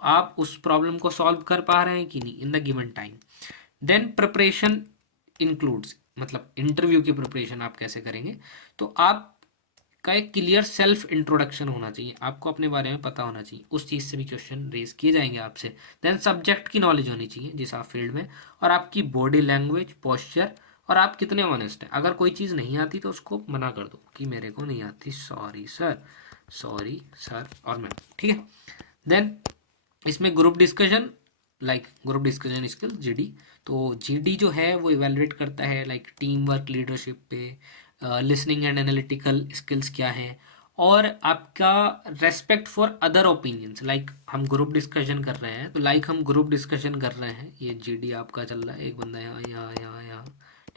आप उस प्रॉब्लम को सॉल्व कर पा रहे हैं कि नहीं in the given time. Then preparation includes, मतलब इंटरव्यू की प्रिपरेशन आप कैसे करेंगे, तो आप का एक क्लियर सेल्फ इंट्रोडक्शन होना चाहिए, आपको अपने बारे में पता होना चाहिए, उस चीज़ से भी क्वेश्चन रेज किए जाएंगे आपसे। देन सब्जेक्ट की नॉलेज होनी चाहिए जिस आप फील्ड में, और आपकी बॉडी लैंग्वेज, पोस्चर, और आप कितने ऑनेस्ट हैं। अगर कोई चीज़ नहीं आती तो उसको मना कर दो कि मेरे को नहीं आती, सॉरी सर और मैम। ठीक है, देन इसमें group discussion, like group discussion skill, GD. तो जीडी जो है वो इवेलुएट करता है लाइक टीम वर्क, लीडरशिप पे, लिसनिंग एंड एनालिटिकल स्किल्स क्या है, और आपका respect for other opinions. Like हम ग्रुप डिस्कशन कर रहे हैं, तो लाइक हम ग्रुप डिस्कशन कर रहे हैं, ये जीडी आपका चल रहा है, एक बंदा यहाँ यहाँ यहाँ यहाँ,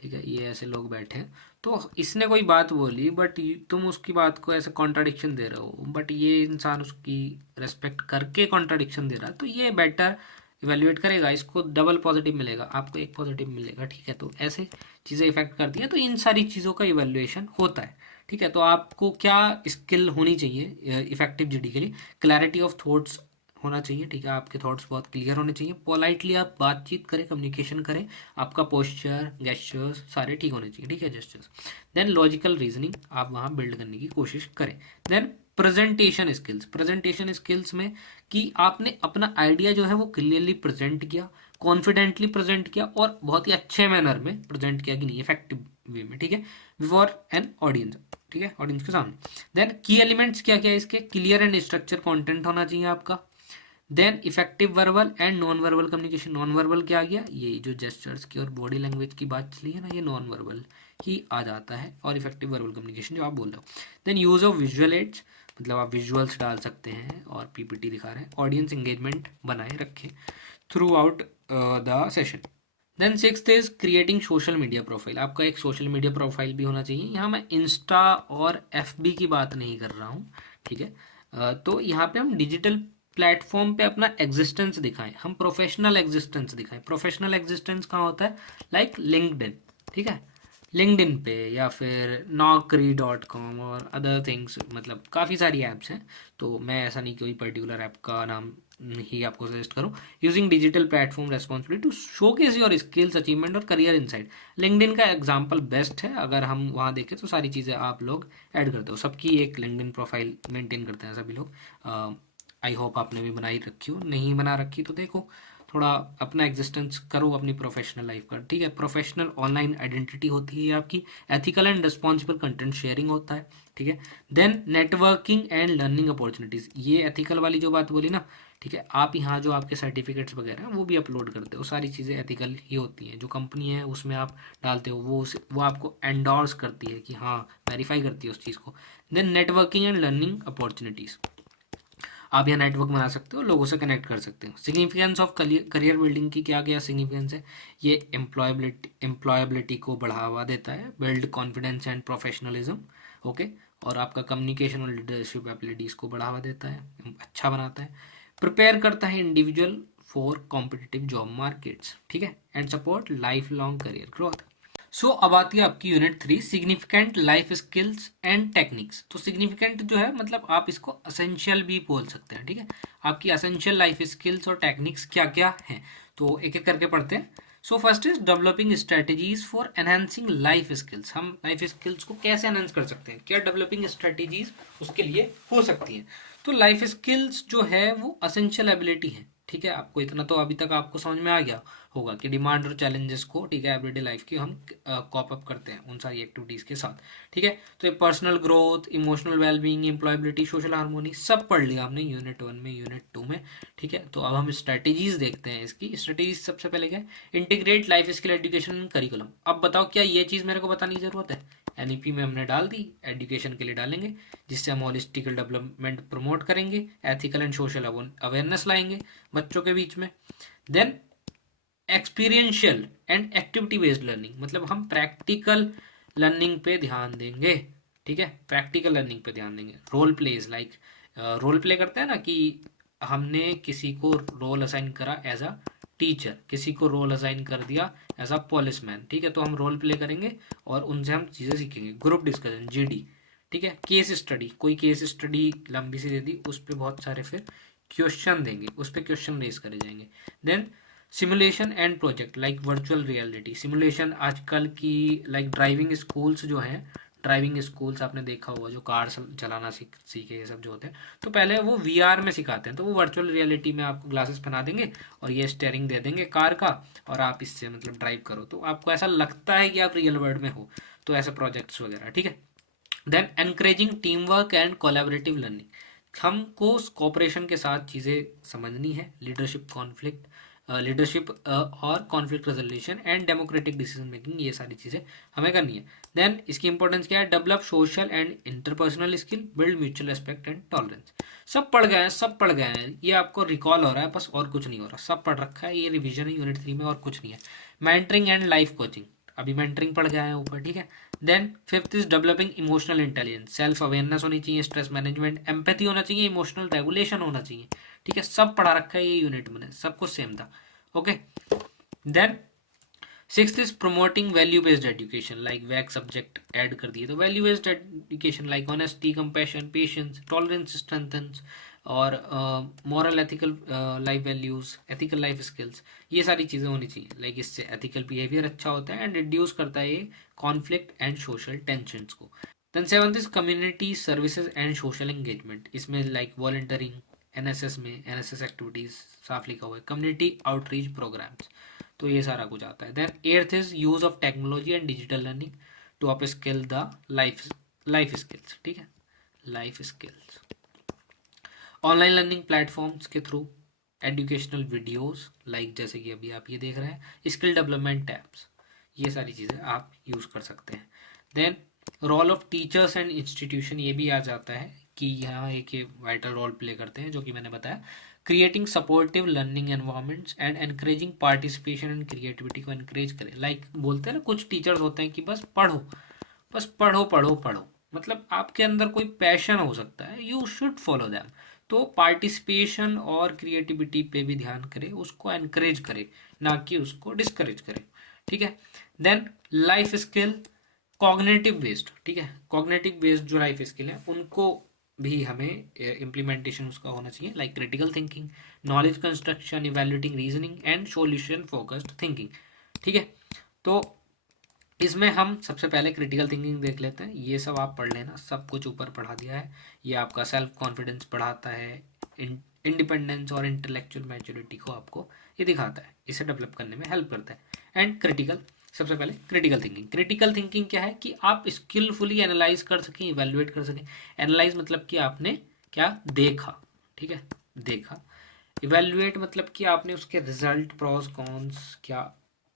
ठीक है, ये ऐसे लोग बैठे हैं, तो इसने कोई बात बोली बट तुम उसकी बात को ऐसे कॉन्ट्राडिक्शन दे रहे हो, बट ये इंसान उसकी रेस्पेक्ट करके कॉन्ट्राडिक्शन दे रहा है, तो ये बेटर इवेल्युएट करेगा, इसको डबल पॉजिटिव मिलेगा, आपको एक पॉजिटिव मिलेगा। ठीक है, तो ऐसे चीज़ें इफेक्ट करती हैं, तो इन सारी चीज़ों का इवेल्युएशन होता है। ठीक है, तो आपको क्या स्किल होनी चाहिए इफेक्टिव जीडी के लिए? क्लैरिटी ऑफ थॉट्स होना चाहिए, ठीक है, आपके थॉट्स बहुत क्लियर होने चाहिए, पोलाइटली आप बातचीत करें, कम्युनिकेशन करें, आपका पोस्चर, गेस्चर्स सारे ठीक होने चाहिए, ठीक है, जेस्चर्स। देन लॉजिकल रीजनिंग आप वहाँ बिल्ड करने की कोशिश करें। Then presentation skills, presentation skills में कि आपने अपना आइडिया जो है वो क्लियरली प्रेजेंट किया, कॉन्फिडेंटली प्रेजेंट किया और बहुत ही अच्छे मैनर में प्रेजेंट किया कि नहीं, इफेक्टिव वे में, ठीक है, बिफोर एन ऑडियंस, ठीक है, ऑडियंस के सामने। देन की एलिमेंट्स क्या क्या है इसके, क्लियर एंड स्ट्रक्चर कंटेंट होना चाहिए आपका। Then effective verbal and non verbal communication, non verbal क्या आ गया, ये जो जेस्चर्स की और बॉडी लैंग्वेज की बात चली है ना, ये नॉन वर्बल ही आ जाता है, और इफेक्टिव वर्बल कम्युनिकेशन जो आप बोल रहे हो। Then use of visual aids, मतलब आप विजुअल्स डाल सकते हैं और पीपीटी दिखा रहे हैं। ऑडियंस एंगेजमेंट बनाए रखें throughout the session. Then sixth is creating social media profile, आपका एक सोशल मीडिया प्रोफाइल भी होना चाहिए। यहाँ मैं इंस्टा और एफबी की बात नहीं कर रहा हूँ, ठीक है, तो यहाँ पे हम डिजिटल प्लेटफॉर्म पे अपना एग्जिस्टेंस दिखाएं, हम प्रोफेशनल एग्जिस्टेंस दिखाएं। प्रोफेशनल एग्जिस्टेंस कहाँ होता है, लाइक लिंक्डइन, ठीक है, लिंक्डइन पे या फिर naukri.com और अदर थिंग्स, मतलब काफ़ी सारी ऐप्स हैं, तो मैं ऐसा नहीं कोई पर्टिकुलर ऐप का नाम ही आपको सजेस्ट करूँ। Using digital platform responsibility to showcase your skills, achievement और करियर इनसाइट। लिंक्डइन का एग्जांपल बेस्ट है, अगर हम वहाँ देखें तो सारी चीज़ें आप लोग ऐड करते हो, सबकी एक लिंक्डइन प्रोफाइल मेंटेन करते हैं सभी लोग। आई होप आपने भी बनाई रखी हो, नहीं बना रखी तो देखो, थोड़ा अपना एग्जिस्टेंस करो अपनी प्रोफेशनल लाइफ का, ठीक है। प्रोफेशनल ऑनलाइन आइडेंटिटी होती है आपकी, ethical and responsible content sharing होता है, ठीक है। Then networking and learning opportunities, ये एथिकल वाली जो बात बोली ना, ठीक है, आप यहाँ जो आपके सर्टिफिकेट्स वगैरह हैं वो भी अपलोड करते हो, सारी चीज़ें एथिकल ही होती हैं। जो कंपनी है उसमें आप डालते हो वो आपको एंडोर्स करती है कि हाँ, वेरीफाई करती है उस चीज़ को। Then networking and learning opportunities, आप यहाँ नेटवर्क बना सकते हो, लोगों से कनेक्ट कर सकते हो। सिग्निफिकेंस ऑफ करियर बिल्डिंग की क्या क्या सिग्निफिकेंस है, ये एम्प्लॉयबिलिटी को बढ़ावा देता है, build confidence and professionalism, okay, और आपका कम्युनिकेशन और लीडरशिप एबिलिटीज़ को बढ़ावा देता है, अच्छा बनाता है, प्रिपेयर करता है individual for competitive job markets, ठीक है, and support life long career growth. So अब आती है आपकी unit 3, significant life skills and techniques. तो सिग्निफिकेंट जो है मतलब आप इसको असेंशियल भी बोल सकते हैं, ठीक है, आपकी असेंशियल लाइफ स्किल्स और टेक्निक्स क्या क्या हैं, तो एक एक करके पढ़ते हैं। So first is developing strategies for enhancing life skills, हम लाइफ स्किल्स को कैसे एनहेंस कर सकते हैं, क्या डेवलपिंग स्ट्रेटेजीज उसके लिए हो सकती हैं। तो लाइफ स्किल्स जो है वो असेंशियल एबिलिटी है, ठीक है, आपको इतना तो अभी तक आपको समझ में आ गया होगा कि डिमांड और चैलेंजेस को, ठीक है, एवरीडे लाइफ की हम कॉप अप करते हैं उन सारी एक्टिविटीज़ के साथ, ठीक है। तो ये personal growth, emotional wellbeing, employability, social harmony सब पढ़ लिया हमने यूनिट 1 में, यूनिट 2 में, ठीक है। तो अब हम स्ट्रेटेजीज देखते हैं इसकी। स्ट्रेटेजीज सबसे पहले क्या है, integrate life skill education curriculum. अब बताओ क्या ये चीज़ मेरे को बताने की ज़रूरत है, एनईपी में हमने डाल दी, एजुकेशन के लिए डालेंगे, जिससे हम होलिस्टिकल डेवलपमेंट प्रमोट करेंगे, एथिकल एंड सोशल अवेयरनेस लाएंगे बच्चों के बीच में। Then experiential and activity based learning, मतलब हम प्रैक्टिकल लर्निंग पे ध्यान देंगे, ठीक है, प्रैक्टिकल लर्निंग पे ध्यान देंगे। Role plays, like role play करते हैं ना कि हमने किसी को रोल असाइन करा एज अ टीचर, किसी को रोल असाइन कर दिया एज अ पुलिसमैन, ठीक है, तो हम रोल प्ले करेंगे और उनसे हम चीज़ें सीखेंगे। ग्रुप डिस्कशन, जीडी, ठीक है। केस स्टडी, कोई केस स्टडी लंबी सी दे दी, उस पर बहुत सारे फिर क्वेश्चन देंगे, उस पर क्वेश्चन रेज करे जाएंगे। Then simulation and project, like virtual reality simulation, आजकल की लाइक ड्राइविंग स्कूल्स जो हैं, ड्राइविंग स्कूल्स आपने देखा होगा, जो कार चलाना सीखे ये सब जो होते हैं, तो पहले वो वीआर में सिखाते हैं, तो वो वर्चुअल रियलिटी में आपको ग्लासेस पहना देंगे और ये स्टेयरिंग दे देंगे कार का, और आप इससे मतलब ड्राइव करो, तो आपको ऐसा लगता है कि आप रियल वर्ल्ड में हो, तो ऐसे प्रोजेक्ट्स वगैरह, ठीक है। Then encouraging teamwork and collaborative learning, हमको कोऑपरेशन के साथ चीज़ें समझनी है, लीडरशिप और conflict resolution and democratic decision making, ये सारी चीज़ें हमें करनी है। देन इसकी इंपॉर्टेंस क्या है, develop social and interpersonal skill, build mutual respect and tolerance. सब पढ़ गए हैं, सब पढ़ गए हैं, ये आपको रिकॉल हो रहा है बस, और कुछ नहीं हो रहा, सब पढ़ रखा है, ये रिविजन है यूनिट 3 में, और कुछ नहीं है। मेंटरिंग एंड लाइफ कोचिंग, अभी मेंटरिंग पढ़ गया है ऊपर, ठीक है। Then fifth is developing emotional intelligence, self awareness होनी चाहिए, स्ट्रेस मैनेजमेंट, एम्पैथी होना चाहिए, इमोशनल रेगुलेशन होना चाहिए, ठीक है, सब पढ़ा रखा है ये यूनिट में, सब कुछ सेम था, okay. Then sixth is promoting value based education, like वैक सब्जेक्ट ऐड कर दिए, तो value based education like honesty, compassion, patience, tolerance strengthens, और moral ethical life values, ethical life skills, ये सारी चीज़ें होनी चाहिए। लाइक इससे एथिकल बिहेवियर अच्छा होता है एंड रिड्यूस करता है ये कॉन्फ्लिक्ट एंड सोशल टेंशन्स को। Then seventh is community services and social engagement. इसमें लाइक वॉलंटियरिंग, एनएसएस में एनएसएस एक्टिविटीज़ साफ लिखा हुआ है, कम्युनिटी आउटरीच प्रोग्राम्स, तो ये सारा कुछ आता है। Then eighth is use of technology and digital learning to upskill the life skills, ठीक है, life skills. Online learning platforms के थ्रू एजुकेशनल वीडियोस, लाइक जैसे कि अभी आप ये देख रहे हैं, स्किल डेवलपमेंट टैब्स, ये सारी चीज़ें आप यूज़ कर सकते हैं। Then role of teachers and institution, ये भी आ जाता है कि यहाँ एक वाइटल रोल प्ले करते हैं, जो कि मैंने बताया। Creating supportive learning environments and encouraging participation and creativity को एनकरेज करें। लाइक बोलते हैं ना, कुछ टीचर्स होते हैं कि बस पढ़ो, बस पढ़ो पढ़ो पढ़ो, मतलब आपके अंदर कोई पैशन हो सकता है, यू शुड फॉलो दैम। तो पार्टिसिपेशन और क्रिएटिविटी पे भी ध्यान करें, उसको एनकरेज करें, ना कि उसको डिस्करेज करें, ठीक है। Then life skill cognitive based, ठीक है, कॉग्निटिव बेस्ड जो लाइफ स्किल है उनको भी हमें इम्प्लीमेंटेशन उसका होना चाहिए, like critical thinking, knowledge construction, evaluating reasoning and solution focused thinking, ठीक है। तो इसमें हम सबसे पहले क्रिटिकल थिंकिंग देख लेते हैं। ये सब आप पढ़ लेना, सब कुछ ऊपर पढ़ा दिया है। ये आपका सेल्फ कॉन्फिडेंस पढ़ाता है, इंडिपेंडेंस और इंटेलेक्चुअल मैच्योरिटी को आपको ये दिखाता है, इसे डेवलप करने में हेल्प करता है। एंड क्रिटिकल, सबसे पहले क्रिटिकल थिंकिंग। क्रिटिकल थिंकिंग क्या है कि आप स्किलफुली एनालाइज कर सकें, इवेल्युएट कर सकें। एनालाइज मतलब कि आपने क्या देखा, ठीक है, देखा। इवेल्युएट मतलब कि आपने उसके रिजल्ट, प्रॉस कॉन्स, क्या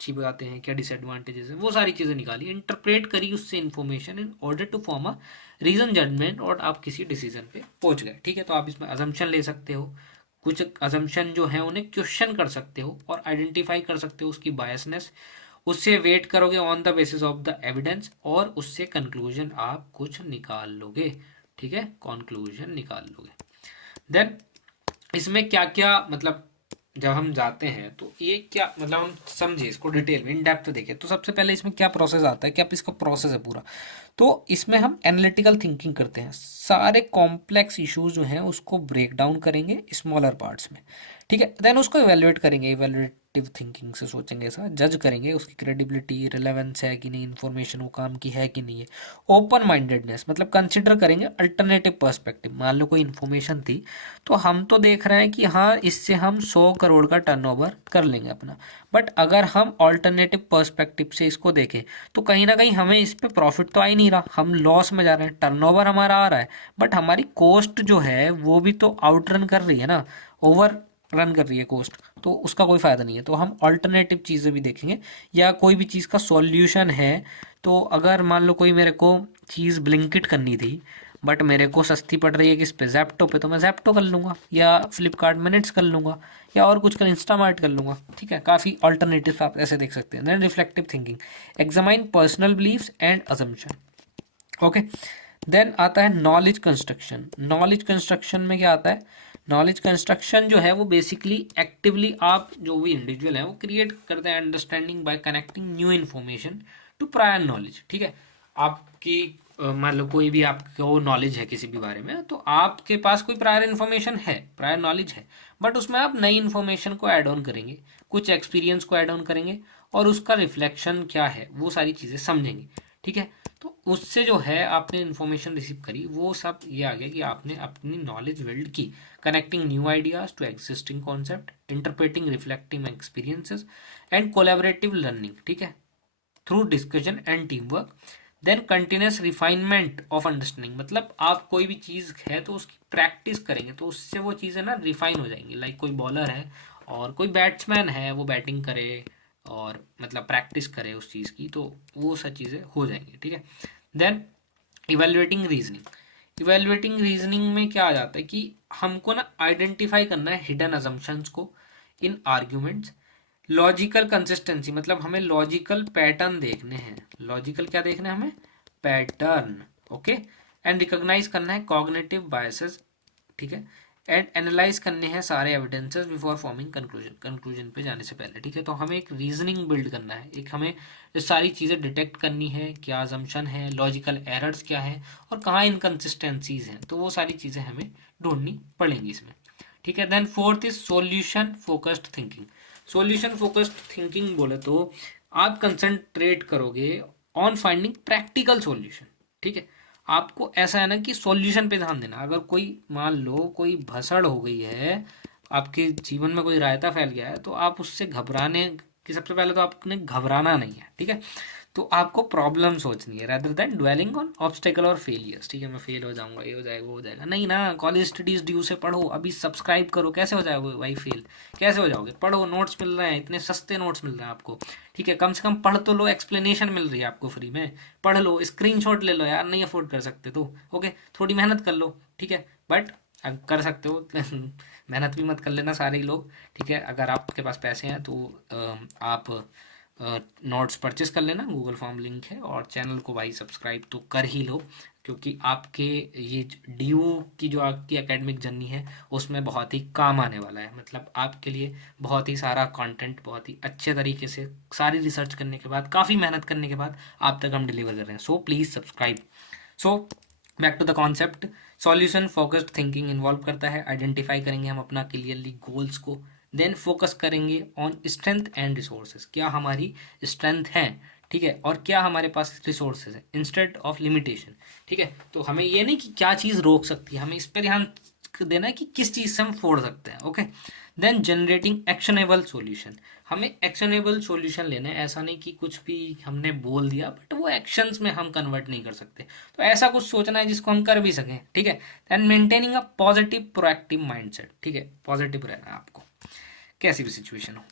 अच्छी बातें हैं, क्या डिसएडवांटेजेस हैं, वो सारी चीज़ें निकाली, इंटरप्रेट करी उससे information in order to form a reason judgement, और आप किसी डिसीजन पे पहुंच गए, ठीक है। तो आप इसमें अजम्पशन ले सकते हो, कुछ अजम्पशन जो है उन्हें क्वेश्चन कर सकते हो और आइडेंटिफाई कर सकते हो उसकी बायसनेस, उससे वेट करोगे on the basis of the evidence, और उससे कंक्लूजन आप कुछ निकाल लोगे, ठीक है, कंक्लूजन निकाल लोगे। देन इसमें क्या क्या, मतलब जब हम जाते हैं तो ये क्या, मतलब हम समझे इसको डिटेल में, इन डेप्थ देखें, तो सबसे पहले इसमें क्या प्रोसेस आता है, क्या इसका प्रोसेस है पूरा। तो इसमें हम एनालिटिकल थिंकिंग करते हैं, सारे कॉम्प्लेक्स इश्यूज जो हैं उसको ब्रेक डाउन करेंगे स्मॉलर पार्ट्स में, ठीक है। देन उसको इवेल्युएट करेंगे, इवेल्युएटिव थिंकिंग से सोचेंगे, ऐसा जज करेंगे उसकी क्रेडिबिलिटी, रिलेवेंस है कि नहीं, इन्फॉर्मेशन वो काम की है कि नहीं है। ओपन माइंडेडनेस मतलब कंसिडर करेंगे अल्टरनेटिव पर्सपेक्टिव। मान लो कोई इन्फॉर्मेशन थी, तो हम तो देख रहे हैं कि हाँ इससे हम 100 करोड़ का टर्नओवर कर लेंगे अपना, बट अगर हम ऑल्टरनेटिव पर्सपेक्टिव से इसको देखें तो कहीं ना कहीं हमें इस पे प्रॉफिट तो आ ही नहीं रहा, हम लॉस में जा रहे हैं। टर्नओवर हमारा आ रहा है, बट हमारी कॉस्ट जो है वो भी तो आउट रन कर रही है ना, ओवर रन कर रही है कॉस्ट, तो उसका कोई फ़ायदा नहीं है। तो हम ऑल्टरनेटिव चीज़ें भी देखेंगे, या कोई भी चीज़ का सॉल्यूशन है। तो अगर मान लो कोई मेरे को चीज़ ब्लिंकिट करनी थी, बट मेरे को सस्ती पड़ रही है किस पे, जैप्टो पे, तो मैं जैप्टो कर लूँगा, या फ्लिपकार्ट मिनट्स कर लूँगा, या और कुछ कर इंस्टामार्ट कर लूँगा, ठीक है। काफ़ी ऑल्टरनेटिव आप ऐसे देख सकते हैं। Then reflective thinking, examine personal beliefs and assumption, okay. देन आता है नॉलेज कंस्ट्रक्शन। नॉलेज कंस्ट्रक्शन में क्या आता है, नॉलेज कंस्ट्रक्शन जो है वो बेसिकली एक्टिवली आप जो भी इंडिविजुअल है वो क्रिएट करते हैं understanding by connecting new information to prior knowledge, ठीक है। आपकी मान लो कोई भी आपको नॉलेज है किसी भी बारे में, तो आपके पास कोई प्रायर इन्फॉर्मेशन है, प्रायर नॉलेज है, बट उसमें आप नई इन्फॉर्मेशन को ऐड ऑन करेंगे, कुछ एक्सपीरियंस को ऐड ऑन करेंगे, और उसका रिफ्लेक्शन क्या है वो सारी चीज़ें समझेंगे, ठीक है। तो उससे जो है आपने इन्फॉर्मेशन रिसीव करी, वो सब ये आ गया कि आपने अपनी नॉलेज बिल्ड की, connecting new ideas to existing concept, interpreting reflecting experiences and collaborative learning, ठीक है, through discussion and team work. Then continuous refinement of understanding, मतलब आप कोई भी चीज़ है तो उसकी प्रैक्टिस करेंगे तो उससे वो चीज़ें ना रिफाइन हो जाएंगी। लाइक कोई बॉलर है और कोई बैट्समैन है, वो बैटिंग करे और मतलब प्रैक्टिस करे उस चीज़ की, तो वो सब चीज़ें हो जाएंगी, ठीक है। Then evaluating reasoning, evaluating reasoning में क्या आ जाता है कि हमको ना आइडेंटिफाई करना है हिडन अजम्पशंस को इन आर्ग्यूमेंट्स। लॉजिकल कंसिस्टेंसी मतलब हमें लॉजिकल पैटर्न देखने हैं, लॉजिकल क्या देखना है हमें, पैटर्न, ओके। एंड रिकॉग्नाइज करना है कॉग्निटिव बायसेस, ठीक है। एंड एनालाइज करने हैं सारे एविडेंसेस बिफोर फॉर्मिंग कंक्लूजन पे जाने से पहले, ठीक है। तो हमें एक रीजनिंग बिल्ड करना है, एक हमें ये सारी चीज़ें डिटेक्ट करनी है, क्या अजम्पशन है, लॉजिकल एरर्स क्या है और कहाँ इनकन्सिस्टेंसीज हैं, तो वो सारी चीज़ें हमें ढूंढनी पड़ेंगी इसमें, ठीक है। Then fourth is solution focused thinking. Solution focused thinking बोले तो आप कंसंट्रेट करोगे ऑन फाइंडिंग प्रैक्टिकल सॉल्यूशन, ठीक है। आपको ऐसा है ना कि सॉल्यूशन पे ध्यान देना। अगर कोई मान लो कोई भसड़ हो गई है, आपके जीवन में कोई रायता फैल गया है, तो आप उससे घबराने कि सबसे पहले तो आपने घबराना नहीं है, ठीक है। तो आपको प्रॉब्लम सोचनी है rather than dwelling on obstacle और फेलियर्स, ठीक है। मैं फेल हो जाऊंगा, ये हो जाएगा, वो हो जाएगा, नहीं ना। कॉलेज स्टडीज ड्यू से पढ़ो, अभी सब्सक्राइब करो। कैसे हो जाओगे भाई फेल, कैसे हो जाओगे? पढ़ो, नोट्स मिल रहे हैं, इतने सस्ते नोट्स मिल रहे हैं आपको, ठीक है। कम से कम पढ़ तो लो, एक्सप्लेनेशन मिल रही है आपको फ्री में, पढ़ लो, स्क्रीनशॉट ले लो यार, नहीं अफोर्ड कर सकते तो ओके, थोड़ी मेहनत कर लो, ठीक है। बट कर सकते हो मेहनत भी मत कर लेना सारे ही लोग, ठीक है। अगर आपके पास पैसे हैं तो आप नोट्स परचेस कर लेना, गूगल फॉर्म लिंक है। और चैनल को भाई सब्सक्राइब तो कर ही लो, क्योंकि आपके ये ड्यू की जो आपकी एकेडमिक जर्नी है उसमें बहुत ही काम आने वाला है। मतलब आपके लिए बहुत ही सारा कंटेंट बहुत ही अच्छे तरीके से सारी रिसर्च करने के बाद, काफ़ी मेहनत करने के बाद आप तक हम डिलीवर कर रहे हैं। So please subscribe. So back to the concept, solution focused thinking involve करता है आइडेंटिफाई करेंगे हम अपना क्लियरली गोल्स को, देन फोकस करेंगे ऑन स्ट्रेंथ एंड रिसोर्सेज, क्या हमारी स्ट्रेंथ है, ठीक है, और क्या हमारे पास रिसोर्सेज है इंस्टेड ऑफ लिमिटेशन, ठीक है। तो हमें ये नहीं कि क्या चीज़ रोक सकती है, हमें इस पर ध्यान देना है कि किस चीज़ से हम फोड़ सकते हैं, okay. Then generating actionable solution, हमें एक्शनेबल सॉल्यूशन लेना है, ऐसा नहीं कि कुछ भी हमने बोल दिया बट वो एक्शंस में हम कन्वर्ट नहीं कर सकते। तो ऐसा कुछ सोचना है जिसको हम कर भी सकें, ठीक है। Then maintaining a positive proactive mindset, ठीक है, पॉजिटिव रहना है आपको कैसी भी सिचुएशन हो।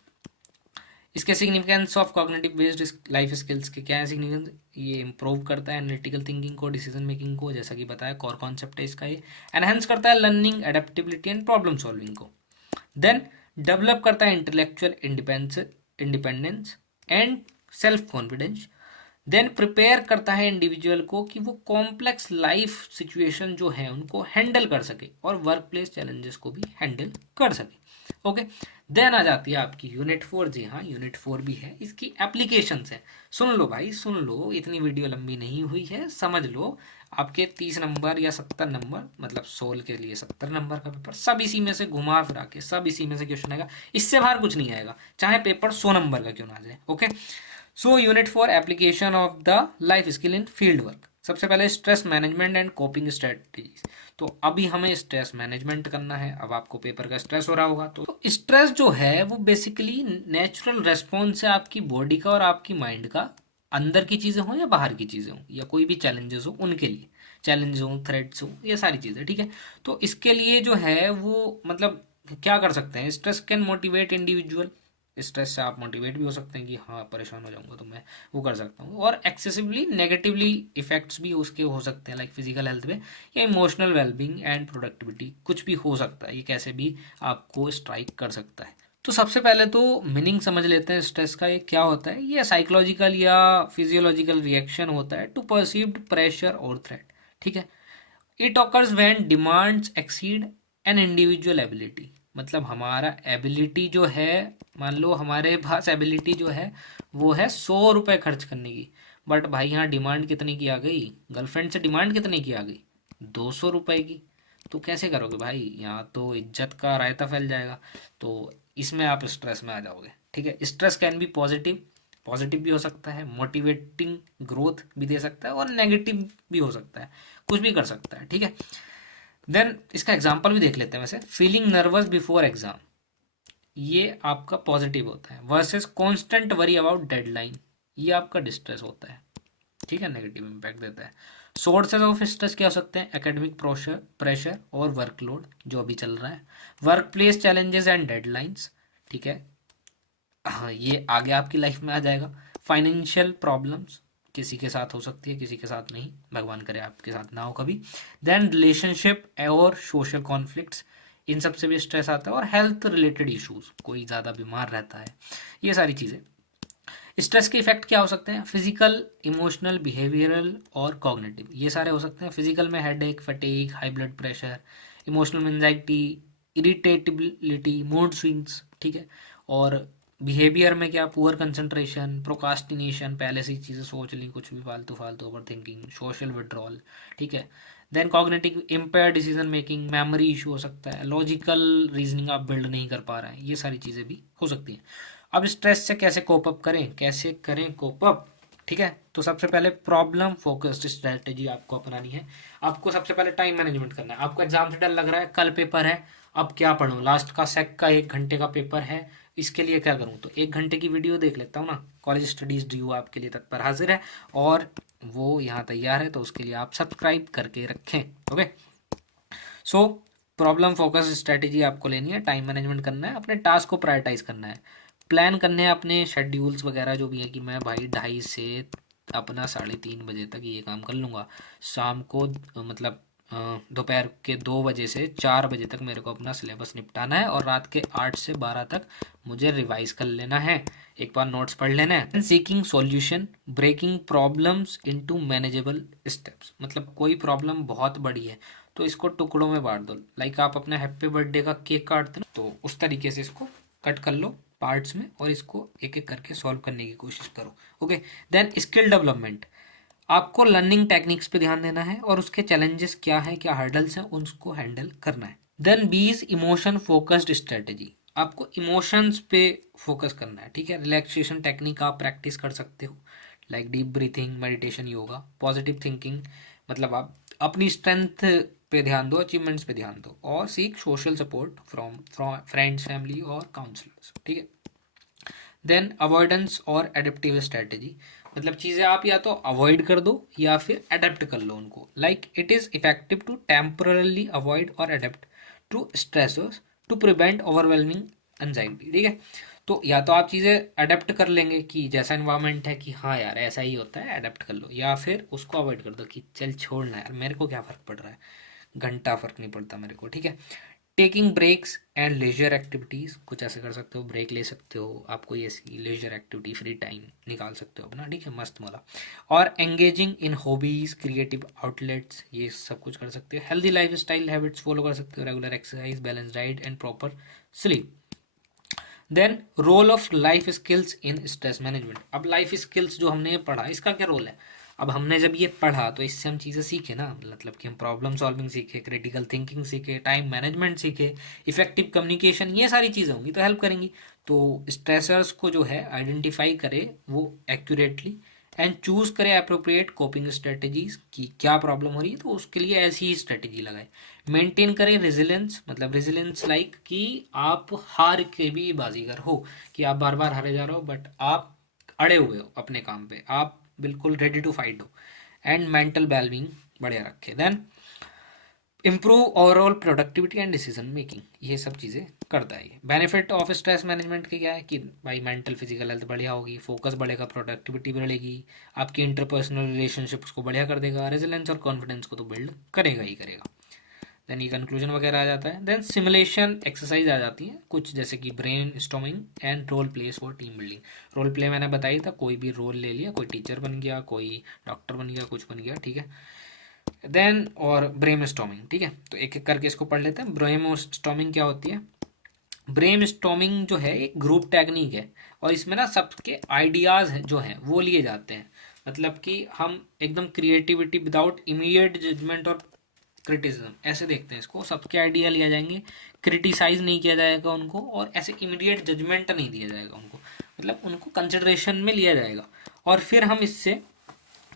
इसके significance of cognitive based life skills के क्या है सिग्निफिकेंस, ये इंप्रूव करता है एनालिटिकल थिंकिंग को, डिसीजन मेकिंग को, जैसा कि बताया कोर कॉन्सेप्ट है इसका। ये एनहेंस करता है learning, adaptability and problem solving को। देन डेवलप करता है intellectual independence and self confidence. Then prepare करता है इंडिविजुअल को कि वो कॉम्प्लेक्स लाइफ सिचुएशन जो है उनको हैंडल कर सके और वर्क प्लेस चैलेंजेस को भी हैंडल कर सके, ओके। देन आ जाती है आपकी यूनिट 4। जी हाँ, यूनिट 4 भी है, इसकी एप्लीकेशंस है। सुन लो भाई सुन लो, इतनी वीडियो लंबी नहीं हुई है, समझ लो। आपके 30 नंबर या 70 नंबर, मतलब सोल के लिए 70 नंबर का पेपर, सब इसी में से घुमा फिरा के सब इसी में से क्वेश्चन आएगा, इससे बाहर कुछ नहीं आएगा, चाहे पेपर 100 नंबर का क्यों ना आ जाए, okay. So unit 4 application of the life skill in field work. सबसे पहले stress management and coping strategies. तो अभी हमें स्ट्रेस मैनेजमेंट करना है। अब आपको पेपर का स्ट्रेस हो रहा होगा, तो स्ट्रेस जो है वो बेसिकली नेचुरल रेस्पॉन्स है आपकी बॉडी का और आपकी माइंड का, अंदर की चीज़ें हों या बाहर की चीज़ें हों या कोई भी चैलेंजेस हो उनके लिए, चैलेंजेस हो, थ्रेट्स हो, ये सारी चीज़ें, ठीक है। तो इसके लिए जो है वो मतलब क्या कर सकते हैं, stress can motivate individual, stress से आप मोटिवेट भी हो सकते हैं कि हाँ परेशान हो जाऊंगा तो मैं वो कर सकता हूँ। और एक्सेसिवली नेगेटिवली इफेक्ट्स भी उसके हो सकते हैं, लाइक फिजिकल हेल्थ पे या इमोशनल वेलबींग एंड प्रोडक्टिविटी, कुछ भी हो सकता है, ये कैसे भी आपको स्ट्राइक कर सकता है। तो सबसे पहले तो मीनिंग समझ लेते हैं स्ट्रेस का, ये क्या होता है। ये साइकोलॉजिकल या फिजियोलॉजिकल रिएक्शन होता है टू परसीव्ड प्रेशर और थ्रेट, ठीक है। It occurs when demands exceed an individual ability, मतलब हमारा एबिलिटी जो है, मान लो हमारे पास एबिलिटी जो है वो है 100 रुपये खर्च करने की, बट भाई यहाँ डिमांड कितने की आ गई, गर्लफ्रेंड से डिमांड कितने की आ गई, 200 रुपये की। तो कैसे करोगे भाई, यहाँ तो इज्जत का रायता फैल जाएगा। तो इसमें आप स्ट्रेस में आ जाओगे, ठीक है। Stress can be positive, positive भी हो सकता है, मोटिवेटिंग ग्रोथ भी दे सकता है, और नेगेटिव भी हो सकता है, कुछ भी कर सकता है, ठीक है। देन इसका एग्जाम्पल भी देख लेते हैं। वैसे फीलिंग नर्वस बिफोर एग्जाम, ये आपका पॉजिटिव होता है, versus constant worry about deadline, ये आपका डिस्ट्रेस होता है, ठीक है, नेगेटिव इम्पैक्ट देता है। सोर्सेज ऑफ स्ट्रेस क्या हो सकते हैं, एकेडमिक प्रेशर प्रेशर और वर्कलोड जो अभी चल रहा है, work place challenges and deadlines, ठीक है, हाँ ये आगे आपकी लाइफ में आ जाएगा। फाइनेंशियल प्रॉब्लम्स किसी के साथ हो सकती है, किसी के साथ नहीं, भगवान करे आपके साथ ना हो कभी। देन रिलेशनशिप और सोशल कॉन्फ्लिक्ट्स, इन सब से भी स्ट्रेस आता है। और हेल्थ रिलेटेड इश्यूज, कोई ज़्यादा बीमार रहता है, ये सारी चीज़ें। स्ट्रेस के इफेक्ट क्या हो सकते हैं, फिजिकल, इमोशनल, बिहेवियरल और कॉग्निटिव, ये सारे हो सकते हैं। फिजिकल में headache, fatigue, high blood pressure, emotional anxiety, irritability, mood swings, ठीक है। और बिहेवियर में क्या, पुअर कंसंट्रेशन, प्रोकास्टिनेशन, पहले से ही चीज़ें सोच ली, कुछ भी फालतू फालतू ओवर थिंकिंग, सोशल विड्रॉल, ठीक है। Then cognitive impair decision making, memory issue हो सकता है, लॉजिकल रीजनिंग आप बिल्ड नहीं कर पा रहे हैं, ये सारी चीज़ें भी हो सकती हैं। अब स्ट्रेस से कैसे कोप अप करें, कैसे करें कोप अप, ठीक है। तो सबसे पहले प्रॉब्लम फोकस्ड स्ट्रेटेजी आपको अपनानी है। आपको सबसे पहले टाइम मैनेजमेंट करना है। आपको एग्जाम से डर लग रहा है, कल पेपर है, अब क्या पढूं, लास्ट का सेक का 1 घंटे का पेपर है, इसके लिए क्या करूं, तो 1 घंटे की वीडियो देख लेता हूँ ना। कॉलेज स्टडीज ड्यू आपके लिए तत्पर हाजिर है और वो यहाँ तैयार है, तो उसके लिए आप सब्सक्राइब करके रखें। Okay, so problem focus strategy आपको लेनी है, टाइम मैनेजमेंट करना है, अपने टास्क को प्रायोरिटाइज करना है, प्लान करने हैं अपने शेड्यूल्स वगैरह जो भी है कि मैं भाई 2:30 से अपना 3:30 बजे तक ये काम कर लूँगा, शाम को मतलब दोपहर के 2 बजे से 4 बजे तक मेरे को अपना सिलेबस निपटाना है और रात के 8 से 12 तक मुझे रिवाइज कर लेना है, एक बार नोट्स पढ़ लेना है। Seeking solution, breaking problems into manageable steps, मतलब कोई प्रॉब्लम बहुत बड़ी है तो इसको टुकड़ों में बांट दो, लाइक आप अपने हैप्पी बर्थडे का केक काटते ना, तो उस तरीके से इसको कट कर लो पार्ट्स में और इसको एक एक करके सॉल्व करने की कोशिश करो। ओके, देन स्किल डेवलपमेंट, आपको लर्निंग टेक्निक्स पे ध्यान देना है और उसके चैलेंजेस क्या है, क्या हर्डल्स हैं, उनको हैंडल करना है। देन बीज इमोशन फोकस्ड स्ट्रेटेजी, आपको इमोशंस पे फोकस करना है, ठीक है। रिलैक्सेशन टेक्निक आप प्रैक्टिस कर सकते हो, like deep breathing, meditation, yoga. Positive thinking, मतलब आप अपनी स्ट्रेंथ पे ध्यान दो, अचीवमेंट्स पे ध्यान दो, और सीख social support from friends, family और काउंसलर्स, ठीक है। देन अवॉइडेंस और एडेप्टिव स्ट्रेटेजी, मतलब चीज़ें आप या तो अवॉइड कर दो या फिर अडेप्ट कर लो उनको, like it is effective to temporarily avoid और adapt to stressors to prevent overwhelming anxiety, ठीक है। तो या तो आप चीज़ें अडेप्ट कर लेंगे कि जैसा इन्वायरमेंट है कि हाँ यार ऐसा ही होता है, अडेप्ट कर लो, या फिर उसको अवॉइड कर दो कि चल छोड़ना यार, मेरे को क्या फ़र्क पड़ रहा है, घंटा फ़र्क नहीं पड़ता मेरे को, ठीक है। Taking breaks and leisure activities, कुछ ऐसे कर सकते हो, ब्रेक ले सकते हो, आप कोई ऐसी लेजर एक्टिविटी फ्री टाइम निकाल सकते हो अपना, ठीक है, मस्त वाला। और engaging in hobbies, creative outlets, ये सब कुछ कर सकते हो। Healthy lifestyle habits follow कर सकते हो, regular exercise, balance diet and proper sleep. Then role of life skills in stress management, अब लाइफ स्किल्स जो हमने ये पढ़ा इसका क्या रोल है, अब हमने जब ये पढ़ा तो इससे हम चीज़ें सीखे ना, मतलब कि हम प्रॉब्लम सॉल्विंग सीखे, क्रिटिकल थिंकिंग सीखे, टाइम मैनेजमेंट सीखे, इफेक्टिव कम्युनिकेशन, ये सारी चीज़ें होंगी तो हेल्प करेंगी। तो स्ट्रेसर्स को जो है आइडेंटिफाई करे वो एक्यूरेटली एंड चूज करे अप्रोप्रिएट कोपिंग स्ट्रेटेजीज, कि क्या प्रॉब्लम हो रही है तो उसके लिए ऐसी ही स्ट्रेटेजी लगाए। मेंटेन करें रेजिलेंस, मतलब रेजिलेंस लाइक कि आप हार के भी बाजीगर हो, कि आप बार बार हारे जा रहे हो बट आप अड़े हुए हो अपने काम पे, आप बिल्कुल रेडी टू फाइट हो। एंड मेंटल वेलबींग बढ़िया रखे। Then improve overall productivity and decision making, ये सब चीज़ें करता है ये। बेनिफिट ऑफ स्ट्रेस मैनेजमेंट के क्या है कि भाई मेंटल फिजिकल हेल्थ बढ़िया होगी, फोकस बढ़ेगा, प्रोडक्टिविटी बढ़ेगी, आपकी इंटरपर्सनल रिलेशनशिप्स को बढ़िया कर देगा, रेजिलेंस और कॉन्फिडेंस को तो बिल्ड करेगा ही करेगा। देन ये कंक्लूजन वगैरह आ जाता है। देन सिमुलेशन एक्सरसाइज आ जाती है कुछ, जैसे कि brainstorming and role plays for team building. Role play मैंने बताई था, कोई भी रोल ले लिया, कोई टीचर बन गया, कोई डॉक्टर बन गया, कुछ बन गया, ठीक है। देन और ब्रेन स्टॉर्मिंग, ठीक है, तो एक एक करके इसको पढ़ लेते हैं। ब्रेन स्टॉर्मिंग क्या होती है, ब्रेन स्टॉर्मिंग जो है एक ग्रुप टेक्निक है और इसमें ना सबके आइडियाज़ जो हैं वो लिए जाते हैं, मतलब कि हम एकदम क्रिएटिविटी विदाउट इमीडिएट जजमेंट और क्रिटिसिज्म ऐसे देखते हैं इसको, सबके आइडिया लिया जाएंगे, क्रिटिसाइज नहीं किया जाएगा उनको और ऐसे इमीडिएट जजमेंट नहीं दिया जाएगा उनको, मतलब उनको कंसिडरेशन में लिया जाएगा। और फिर हम इससे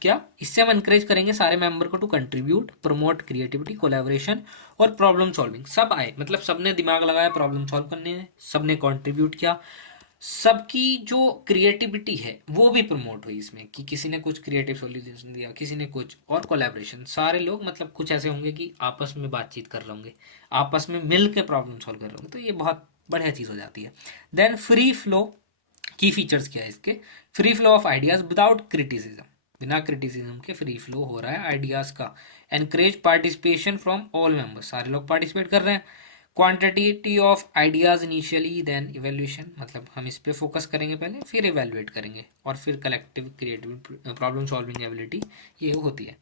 क्या, इससे हम encourage करेंगे सारे मेंबर को to contribute, promote creativity, collaboration और प्रॉब्लम सॉल्विंग। सब आए, मतलब सबने दिमाग लगाया प्रॉब्लम सॉल्व करने में, सबने कंट्रीब्यूट किया, सबकी जो क्रिएटिविटी है वो भी प्रमोट हुई इसमें, कि किसी ने कुछ क्रिएटिव सॉल्यूशन दिया, किसी ने कुछ, और कोलैबोरेशन, सारे लोग मतलब कुछ ऐसे होंगे कि आपस में बातचीत कर रहे होंगे, आपस में मिल के प्रॉब्लम सॉल्व कर रहे होंगे, तो ये बहुत बढ़िया चीज़ हो जाती है। Then free flow, key features क्या है इसके, free flow of ideas without criticism, बिना क्रिटिसिज्म के फ्री फ्लो हो रहा है आइडियाज का। Encourage participation from all members, सारे लोग पार्टिसिपेट कर रहे हैं। Quantity of ideas initially then evaluation, मतलब हम इस पे फोकस करेंगे पहले, फिर इवेल्युएट करेंगे और फिर collective creative problem solving ability ये होती है।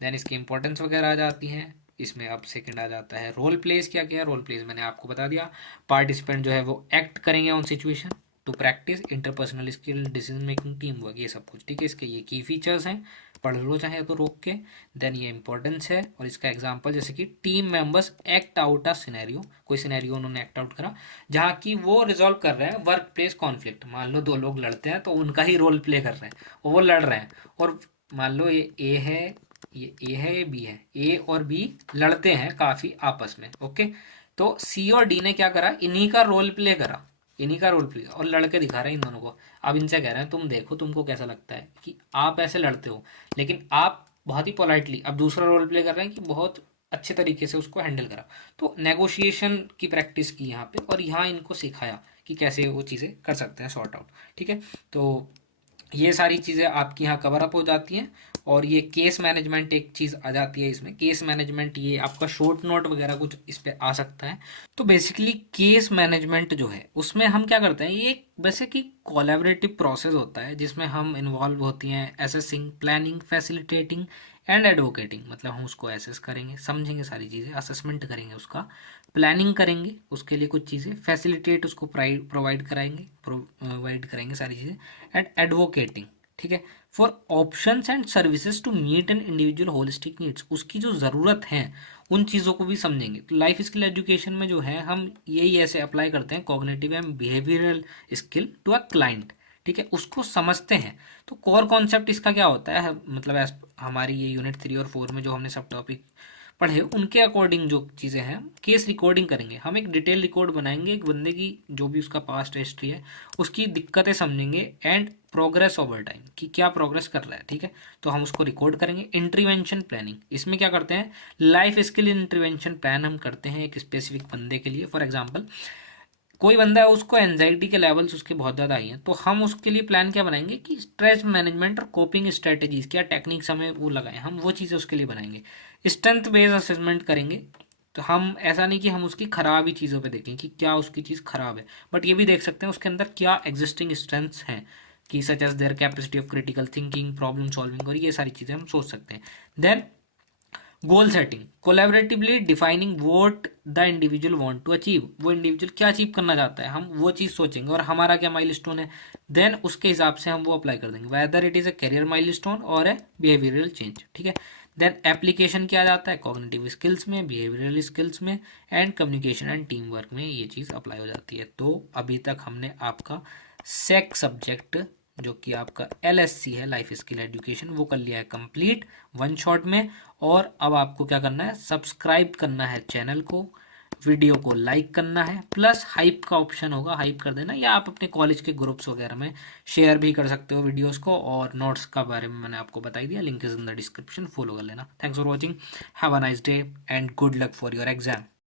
देन इसकी इंपॉर्टेंस वगैरह आ जाती हैं। इसमें अब सेकंड आ जाता है रोल प्लेस। क्या क्या है रोल प्लेस, मैंने आपको बता दिया। पार्टिसिपेंट जो है वो एक्ट करेंगे on situation to practice interpersonal skill, decision making, team work, ये सब कुछ, ठीक है। इसके ये की फीचर्स हैं, पढ़ लो चाहे तो रोक के। देन ये इंपॉर्टेंस है, और इसका एग्जांपल जैसे कि team members act out a scenario, कोई सिनेरियो उन्होंने एक्ट आउट करा जहाँ की वो रिजॉल्व कर रहे हैं वर्क प्लेस कॉन्फ्लिक्ट। मान लो दो लोग लड़ते हैं तो उनका ही रोल प्ले कर रहे हैं, और वो लड़ रहे हैं, और मान लो ये ए है, ये बी है, ए और बी लड़ते हैं काफ़ी आपस में, ओके। तो सी और डी ने क्या करा, इन्हीं का रोल प्ले करा, इन्हीं का रोल प्ले, और लड़के दिखा रहे हैं इन दोनों को। अब इनसे कह रहे हैं तुम देखो तुमको कैसा लगता है कि आप ऐसे लड़ते हो, लेकिन आप बहुत ही पोलाइटली अब दूसरा रोल प्ले कर रहे हैं कि बहुत अच्छे तरीके से उसको हैंडल करा। तो नेगोशिएशन की प्रैक्टिस की यहाँ पे, और यहाँ इनको सिखाया कि कैसे वो चीज़ें कर सकते हैं सॉर्ट आउट, ठीक है। तो ये सारी चीज़ें आपकी यहाँ कवर अप हो जाती हैं। और ये केस मैनेजमेंट एक चीज़ आ जाती है इसमें। केस मैनेजमेंट ये आपका शॉर्ट नोट वगैरह कुछ इस पे आ सकता है। तो बेसिकली केस मैनेजमेंट जो है उसमें हम क्या करते हैं, ये वैसे कि कोलैबोरेटिव प्रोसेस होता है जिसमें हम इन्वॉल्व होती हैं assessing, planning, facilitating and advocating. मतलब हम उसको एसेस करेंगे, समझेंगे सारी चीज़ें, असेसमेंट करेंगे उसका, प्लानिंग करेंगे उसके लिए कुछ चीज़ें, फैसिलिटेट उसको प्रोवाइड करेंगे सारी चीज़ें, एंड एडवोकेटिंग, ठीक है, for options and services to meet an individual holistic needs. उसकी जो ज़रूरत है उन चीज़ों को भी समझेंगे। तो लाइफ स्किल एजुकेशन में जो है हम यही ऐसे अप्लाई करते हैं, cognitive and behavioural skill to a client, ठीक है, उसको समझते हैं। तो कोर कॉन्सेप्ट इसका क्या होता है, मतलब हमारी ये यूनिट 3 और 4 में जो हमने सब टॉपिक पढ़े उनके अकॉर्डिंग जो चीज़ें हैं, केस रिकॉर्डिंग करेंगे हम, एक डिटेल रिकॉर्ड बनाएंगे एक बंदे की, जो भी उसका पास्ट हिस्ट्री है उसकी दिक्कतें समझेंगे, एंड प्रोग्रेस ओवर टाइम कि क्या प्रोग्रेस कर रहा है, ठीक है। तो हम उसको रिकॉर्ड करेंगे। इंटरवेंशन प्लानिंग, इसमें क्या करते हैं, लाइफ स्किल इंटरवेंशन प्लान हम करते हैं एक स्पेसिफिक बंदे के लिए। फॉर एग्जाम्पल कोई बंदा है उसको एनजाइटी के लेवल्स उसके बहुत ज़्यादा आई हैं, तो हम उसके लिए प्लान क्या बनाएंगे कि स्ट्रेस मैनेजमेंट और कोपिंग स्ट्रेटेजीज, क्या टेक्निक्स हमें वो लगाएं, हम वो चीज़ें उसके लिए बनाएंगे। स्ट्रेंथ बेस्ड असेसमेंट करेंगे। तो हम ऐसा नहीं कि हम उसकी खराब ही चीज़ों पे देखें कि क्या उसकी चीज़ खराब है, बट ये भी देख सकते हैं उसके अंदर क्या एग्जिस्टिंग स्ट्रेंथ्स हैं, कि such as their capacity of critical thinking, problem solving, और ये सारी चीज़ें हम सोच सकते हैं। Then goal setting, collaboratively defining what the individual want to achieve, वो इंडिविजुअल क्या अचीव करना चाहता है हम वो चीज़ सोचेंगे, और हमारा क्या माइलस्टोन है, देन उसके हिसाब से हम वो अप्लाई कर देंगे, whether it is a career milestone और ए बिहेवियरल चेंज, ठीक है। देन एप्लीकेशन किया जाता है कॉग्निटिव स्किल्स में, बिहेवियरल स्किल्स में, and communication and team work में ये चीज़ अप्लाई हो जाती है। तो अभी तक हमने आपका सेक सब्जेक्ट जो कि आपका LSC है, लाइफ स्किल एजुकेशन, वो कर लिया है कंप्लीट वन शॉट में। और अब आपको क्या करना है, सब्सक्राइब करना है चैनल को, वीडियो को लाइक करना है, प्लस हाइप का ऑप्शन होगा, हाइप कर देना, या आप अपने कॉलेज के ग्रुप्स वगैरह में शेयर भी कर सकते हो वीडियोस को। और नोट्स का बारे में मैंने आपको बता ही दिया, link is in the description, follow कर लेना। Thanks for watching, have a nice day and good luck for your exam.